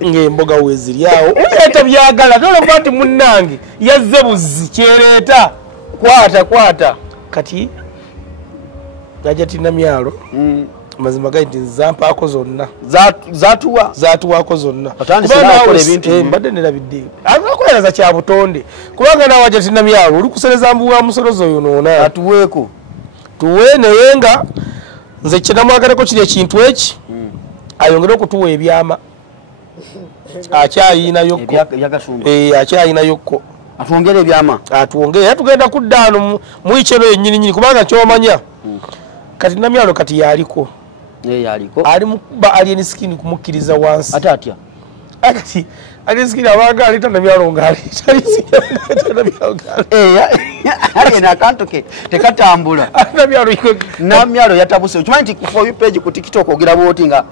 ng'emboga weeziryawo oleeta byagala nolaba nti munnange yazze buzzi kyereeta kwata kati Hajati Namyalo mazima gali nti zampaako zonna zatuwaako zonna mbadde nerabidde akoleraza kya butonde kubanga nawe Hajati Namyalo oli kusereza mbuwa musolozo oyo noona atuweeko tuwe naye nga nze kyenamwagaleko kiri ekintu eki ayongere okutuwa ebyama akyayinayokko akyayinayokko atwongere ebyama atwongere yatugenda kuddaano muikyeno yennyininyini kubanga kyomanya kati Namyalo kati yaliko ali mukuba alien skin kumukkiriza wansi ate atya kati alien skin abaga alita Namyalo ng'alita alina akantu ke tekatambula Namyalo yatabuse okimanyi nti for you page ku TikTok ogera bwoti nga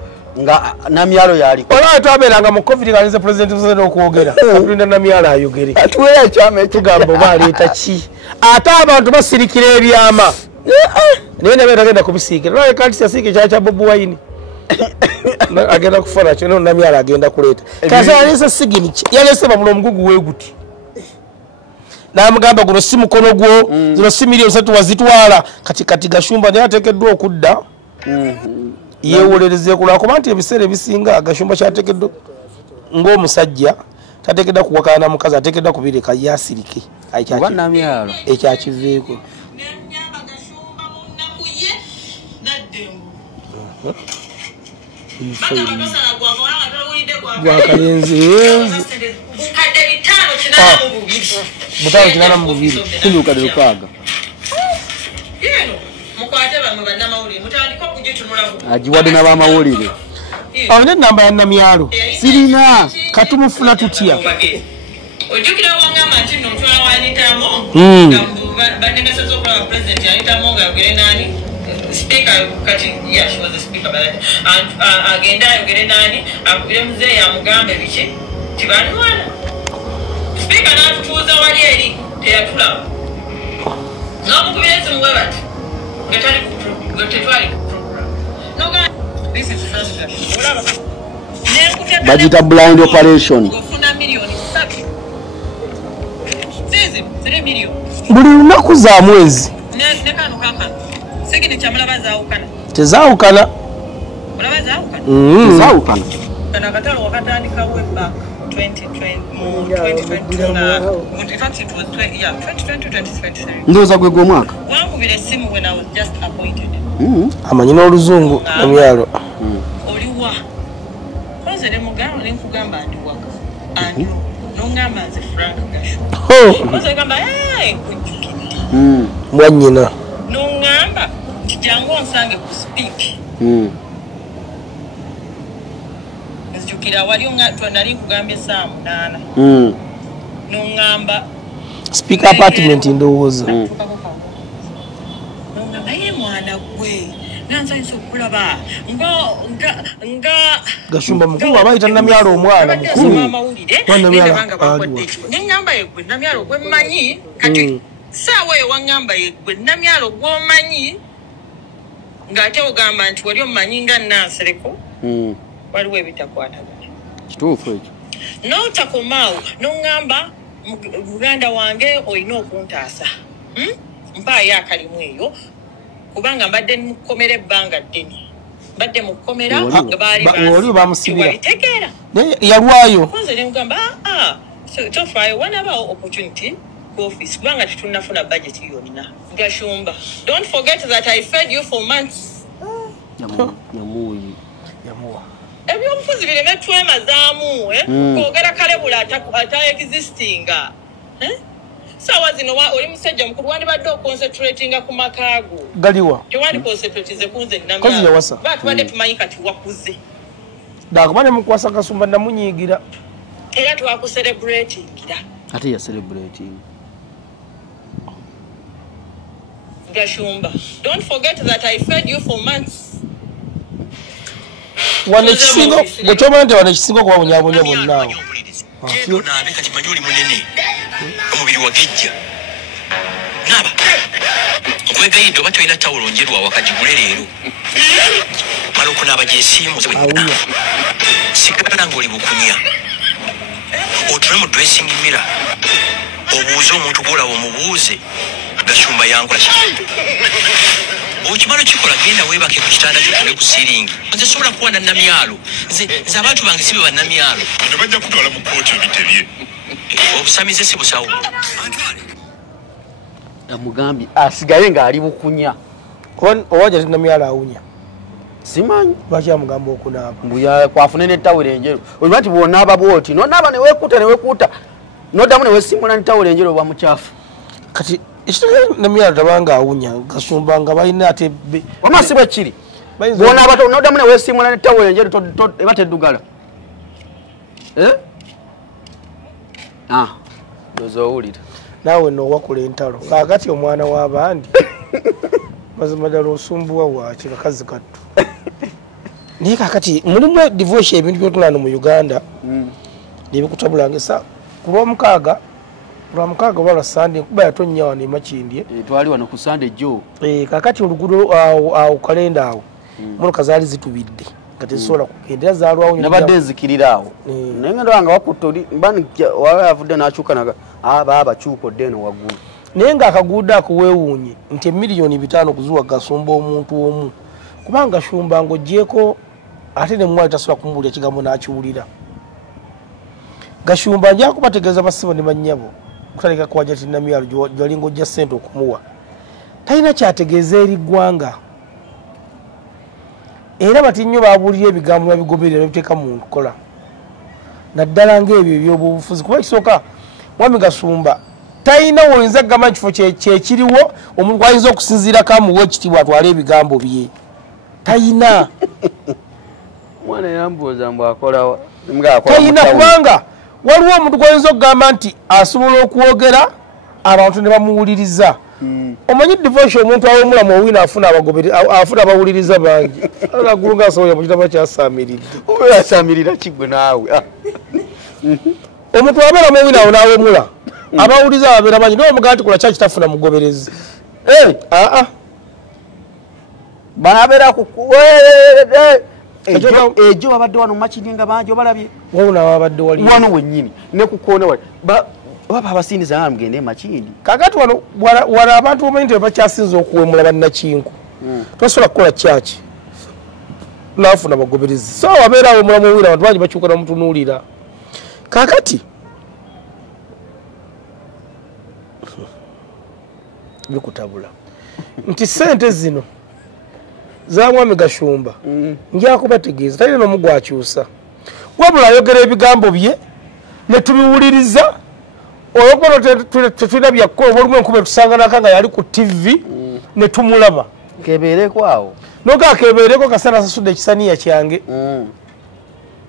Namyalo yaliko olwa twabeeranga mu covid ngalinze president Museveni okwogera atulina Namyalo ayogere atuweera ekyama ekigamba oba aleeta ki ate abantu basirikira ebyama naye nabeera agenda kubisiikira naye kanti siyasiika ekyala kya Bobi Wine agenda kufuna kyo Namyalo agenda kuleeta kasa yaleese sigini yaleese babula omugugu weeguti n'amugamba guno si mukono gwo zino si miliyoni 3 wazitwala kati Gashumba naye ateekeddwa okudda yeewolerezeeku lwakuba nti ebiseera ebisinga Gashumba kyateekeddwa ng'omusajja tateekeddwa kuwakana na mukazi ateekeddwa kubireka yasirike ekyakiveeko gwakalenzi mutano kinana mu bubiri kundukadde lukaaga agiwadde n'abamawulire awone enamba ya Namyalo sirina katumufuna tutya ojjukira wangamba nti nno twawanyitamu banengasaza okulaba president yayitamu ngaayogere nani speaker kati yeah she was the speaker by that and agenda ayogere nani akubire muzeeyi amugambe biki tibanwana speaker n'atutuuza wali eri teyatulaba n'omukubira esimu bwe bati tetwali this is first olaba bagita blind operation ofuna miliyoni 3 miliyoni buli lunaku za mwezi nekano kaka segini kyamulaba zaawukana tezaawukana mulaba zaawukana zaawukana kana akatalo wakatandikawo back 2020 ndowooza gwe gw'omwaka wankubira essimu when I was just appointed amanyi n'oluzungu Namyalo oliwa koze ne mugamba ne nkugamba ndi waka ani n'ongamba nze Frank Gashumba koze gamba nkujjukidde mwannyina n'ongamba jangu onsange ku speak nzijukira wali nali nkugambye saa 8 n'ongamba speaker apartment ndowooza n'ongamba ye mwana gwe nansanyusa okulaba nga Gashumba mukulu abayita Namyalo omwana mukulu neŋŋamba yegwe Namyalo gwe mmanyi kati saawa eyo waŋŋamba yegwe Namyalo gw'omanyi ng'ate ogamba nti wali omumanyi nga Nansereko waliwo ebitakwatagana kituufu ekyo n'otakomaawo n'oŋŋamba muganda wange olina okuntaasa mpaayo akalimu eyo kubanga mbadde mukomera ebbanga ddene mbadde mukomera nga baali bamusibira yalwayo nze ne mugamba tofaayo wanabaawo opportunity ku office kubanga tetunnafuna budget yonna Gashumba, don't forget that I fed you for months. Yamuyi ebyobufuzi bireme twemazaamu kwogera kale bula ata existinga sawa zino oli musajja mukulu wandibadde oconcentratinga ku makaago galiwa tewandi concentratize kunze namya batubadde tumanyi kati wakuze dakumane mukwasa Kasumba namunyiigira era twakucelebratingira ate ya celebrating Gashumba, don't forget that I fed you for months. Wane kisingo gochoma nte wane kisingo kwa bunyabunya bonnao Kyo nabe kati manyoli munene omubiri wagejja naba nkwegayidde oba toyina tawulo njerwa wakati guleleero maloko n'abajesimu sigala ng'oli bukunya otule mu dressing mirror obuuze omuntu gwolaba omubuuze Gashumba yankola okimala kikola genda weebake ku kitanda kyo tule ku siringi nze sobola kuwa na namyalo nze abantu bange sibe bannamyalo bajja kutwala mu kooti ebitebye obusamize si busawo amugambi asigaye ng'ali bukunya owaja namyalo awunya simanyi lwaki amugamba okunaaba mbuya kwafune n'ettawulo enjeru olwa nti bw'onaaba bw'oti n'onaaba neweekuuta n'oddamu neweesimbula n'ettawulo enjeru oba mukyafu kati ekitali namyalo tabanga awunya Kasumba nga balina ate wamasi bwe kiri bw'onaaba n'oddamu neweesimbula n'ettawulo enjeru eba teddugala ndoza owulira naawe noowakula entalo kaakati omwana w'abandi mazima ddala osumbuwa waaki kakazi kattu naye kaakati mulimu divorce ebintu byotunano mu Uganda nebikutabulangisa ku lwomukaaga oba lwa Sande kuba yatonnya wano emakindye twali wano ku Sande jo kaakati oluguudo awo kalenda awo motoka zaali zitubidde nga tezisobola kugenda zaalwawo nabadde nzikirira awo naye ngenda wanga wakutta oli waba avudde n'akyuka naga abakyuka odde eno waggulu naye ng'akaguudo ako weewuunye nti emiliyoni 5 kuzuwa Gasumba omuntu omu kubanga Gashumba ng'oggyeko ate ne mwali tasobola kumuwulira ekigambo n'akiwulira Gashumba nja kubategeeza basibo ne bannyabo kutaleka kwaja ti namyalo gyolinga ojja ssente okumuwa talina kyategeeza eri ggwanga era bati nnyo babuulira ebigambo babigoberera babiteeka mu nkola naddala ng'ebyo ebyobufuzi kuba ekisooka mwami Gasumba talina woyinza kugamba ekifo kyekiriwo omuntu ayinza okusinziirako amuwa ekitiibwa atwale ebigambo bye talina mwana yambuuza mbu akola talina kubanga waliwo omuntu gwayinza okugamba nti asobola okwogera abantu ne bamuwuliriza omanyi divorce omuntu awomulamu owina afuna abawuliriza bangi agulu ngaasobola mukitaba kyasaamiridde oba yasaamirira kigwe naawe omuntu wabeeramu owina awo n'awemula abawuliriza babeera bangi naye omugamba nti kola kyaki tafuna mugoberezi banabeera ejo babadde wano mumakindi nga bangi obalabye wabula babadde wali wano wennyini ne kukoona wali oba abasindiza nga mugende emakindi kakati wano abantu bomanyi nti bakyasinza okuwemula bannakinku tosobola kukola kyaki nafuna bagoberezi so wabeerawo omulamu owira abantu bangi bakyuka namutunuulira kakati bikutabula nti sente zino za mwami Gashumba njakubategeeza talina n'omu gwakyusa wabula ayogera ebigambo bye ne tubiwuliriza olwokuba tetulina byakkola oba olumu enkuba etusanganaka nga yali ku TV ne tumulaba kebeereko awo noga kebeereko kasana asasudde ekisaniya kyange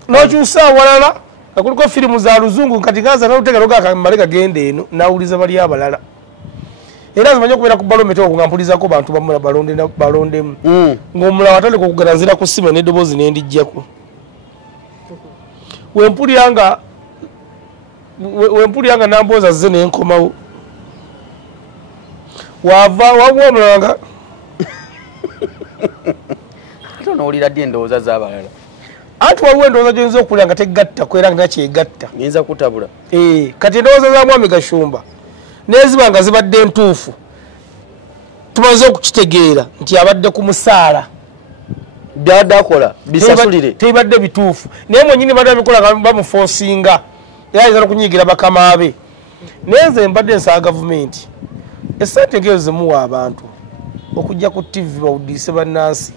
n'okyusa awalala nga kuliko firimu za luzungu kati gaza n'olutegera oga akamale gagenda eno n'awuliza bali abalala era zimanyi okubeera ku balometa okwo nga mpulizako bantu bamula balondemu ng'omulala atandika okuganazira ku ssimu n'eddoboozi n'endijjako wempulira nga nambooza zze nenkomawo wava omulala nga ate onoowulira ddi endowooza z'abalala anti waliwo endowooza gy'oyinza okuwulira nga tegatta kwera nga kyegatta nyinza kutabula kati endowooza za Mwami Gashumba neziba nga zibadde ntuufu tumaze okukitegeera nti abadde ku musaala byadde akola bisasulire tebadde bituufu naye mwenyini badde bikola nga bamufoosinga era ayinza n'okunyiigira bakama be naye nze mbadde nsaba gavumenti essente ngezo zemuwa abantu okujja ku TV bawuddise bannansi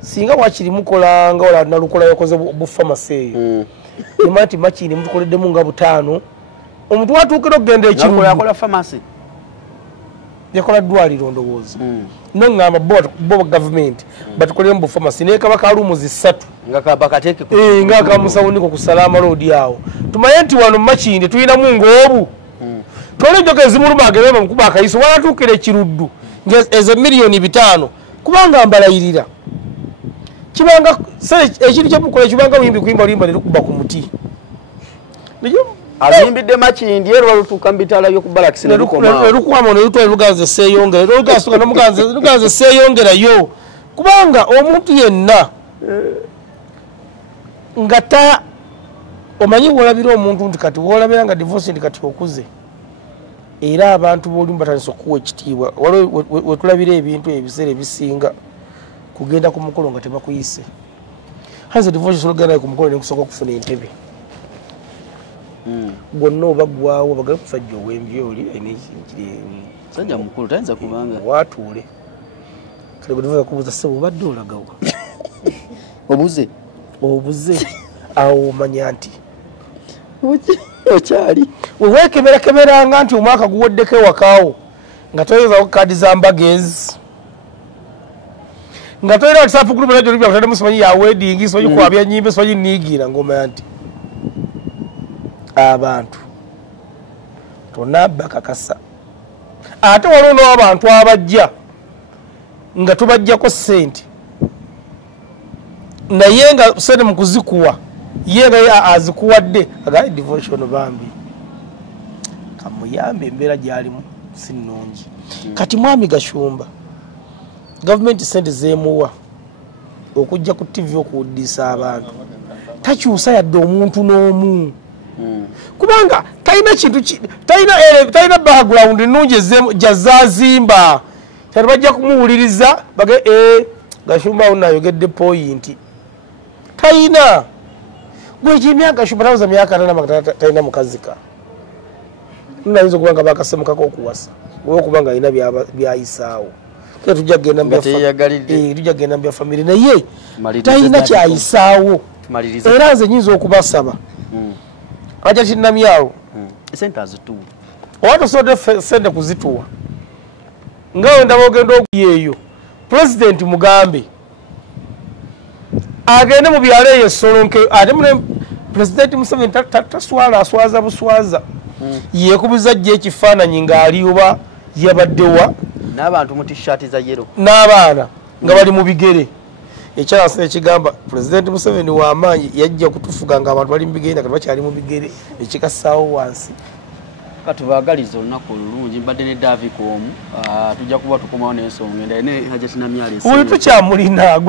singa wakiri mukola nga wala nalukola yakoze bufamasi eyo ema nti makini mutukoleddemu nga 5 omuntu watuukira okugenda ekirumu yakola famasi yakola ddwaliro ndowooza noŋŋamba bo gavumenti batukolemu bufamasi naye kaba kalumuzi 3 nga kamusawuniko ku Salama Road awo tumanye nti wano makindi tulinamu ng'obu tole enjoka ezimuluma agenda mukuba akayiso walatuukira ekiruddu ezo miliyoni 5 kubanga mbalayirira kibanga ekintu kyemukola kibanga muyimbi kuyimba luyimba nerukuba ku muti ayimbidde makindi era walutuuka mu bitaala by'okubalakisi nerukwama nerutwala luganze seeyongera lugasooka nomuganze seeyongerayo kubanga omuntu yenna nga ta omanyi wolabira omuntu nti kati wolabira nga divorce ndi kati okuze era abantu b'olimu batandise okuwa ekitiibwa waliwo wetulabira ebintu ebiseera ebisinga kugenda ku mukolo nga tebakuyise hanze divorce sologenda ku mukolo nekusooka okufuna entebe gwonna oba gwawo bagale kusajja ow'envyoli ayina ekintu sajja mukulu tayinza kubanga watuule kale bwe kubuuza ssebo obadde olagawa obuze awo omanya nti okyali weweekeberakeberanga nti omwaka guwoddeko ewakaawo nga toyozako kaadi za mbagezi nga toyina whatsapp group najo libya kutademu simanyi ya wedding simanyi kwabya nyimbe simanyi niigira ng'omanya nti abantu tonabba kakasa ate waliwo n'abantu abajja nga tubajjako ssente naye nga sente mu kuzikuwa ye nga azikuwadde agaye devotion bambi kamuyambe embeera gy'alimu si nnungi kati Mwami Gashumba gavumenti sente zeemuwa okujja ku TV okuwuddisa abantu takyusa yadde omuntu n'omu kubanga talina kintu talina background nnungi gyazazimba kyali bajja kumuwuliriza bage Gashumba awo nayogedde point talina gwekimya Gashumba tawoza myaka 4 talina mukazika nayinza okubanga bakasemukako okuwasa olwokubanga alina byayisaawo tujja kugenda mbya famire naye talina kyayisaawo era nze nyinza okubasaba aja kinnamyalo sente azituwa owatosobodde sente kuzituwa nga wenda bogenda okuyeeyo president mugambe agende mu byalo eyo Solonke ate mune president Museveni taswala aswaza buswaza yekubiza gye ekifaananyi ng'ali oba yabaddewa n'abantu mu t-shirt za yero n'abaana nga bali mu bigere ekyalasa ekigamba president Museveni w'amaanyi yajja kutufuga nga abantu bali mu bigere kati bakyali mu bigere ekikasaawo wansi katubaagaliza olunaku olulungi mbadde ne Davi Koomu tujja kuba tukomawo n'ensonga enda ne Hajati Namyalo buli tukyamulina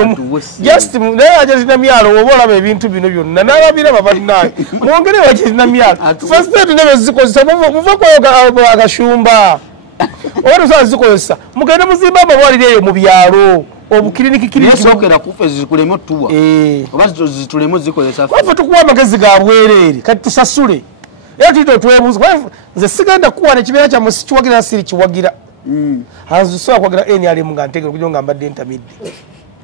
just naye Hajati Namyalo oba olaba ebintu bino byonna n'ababiraba bannaye mwongere Hajati Namyalo first tunebe zikozesa muva kwoga Agashumba oba tusobola zikozesa mugende muzimba amalwaliro eyo mu byalo obukirinikikirinisokera kufe zikulemu tuwa oba zitulemu zikozesa wafe tukuwa amagezi ga bwereere kati tusasule era tuyita otwebuuza nze sigenda kuwa nekibeera kyammwe sikiwagira siri kiwagira hanze sobola kwagira NRM nga ntegere okujo nga mbadde ntamidde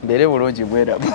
mbeere bulungi bweraba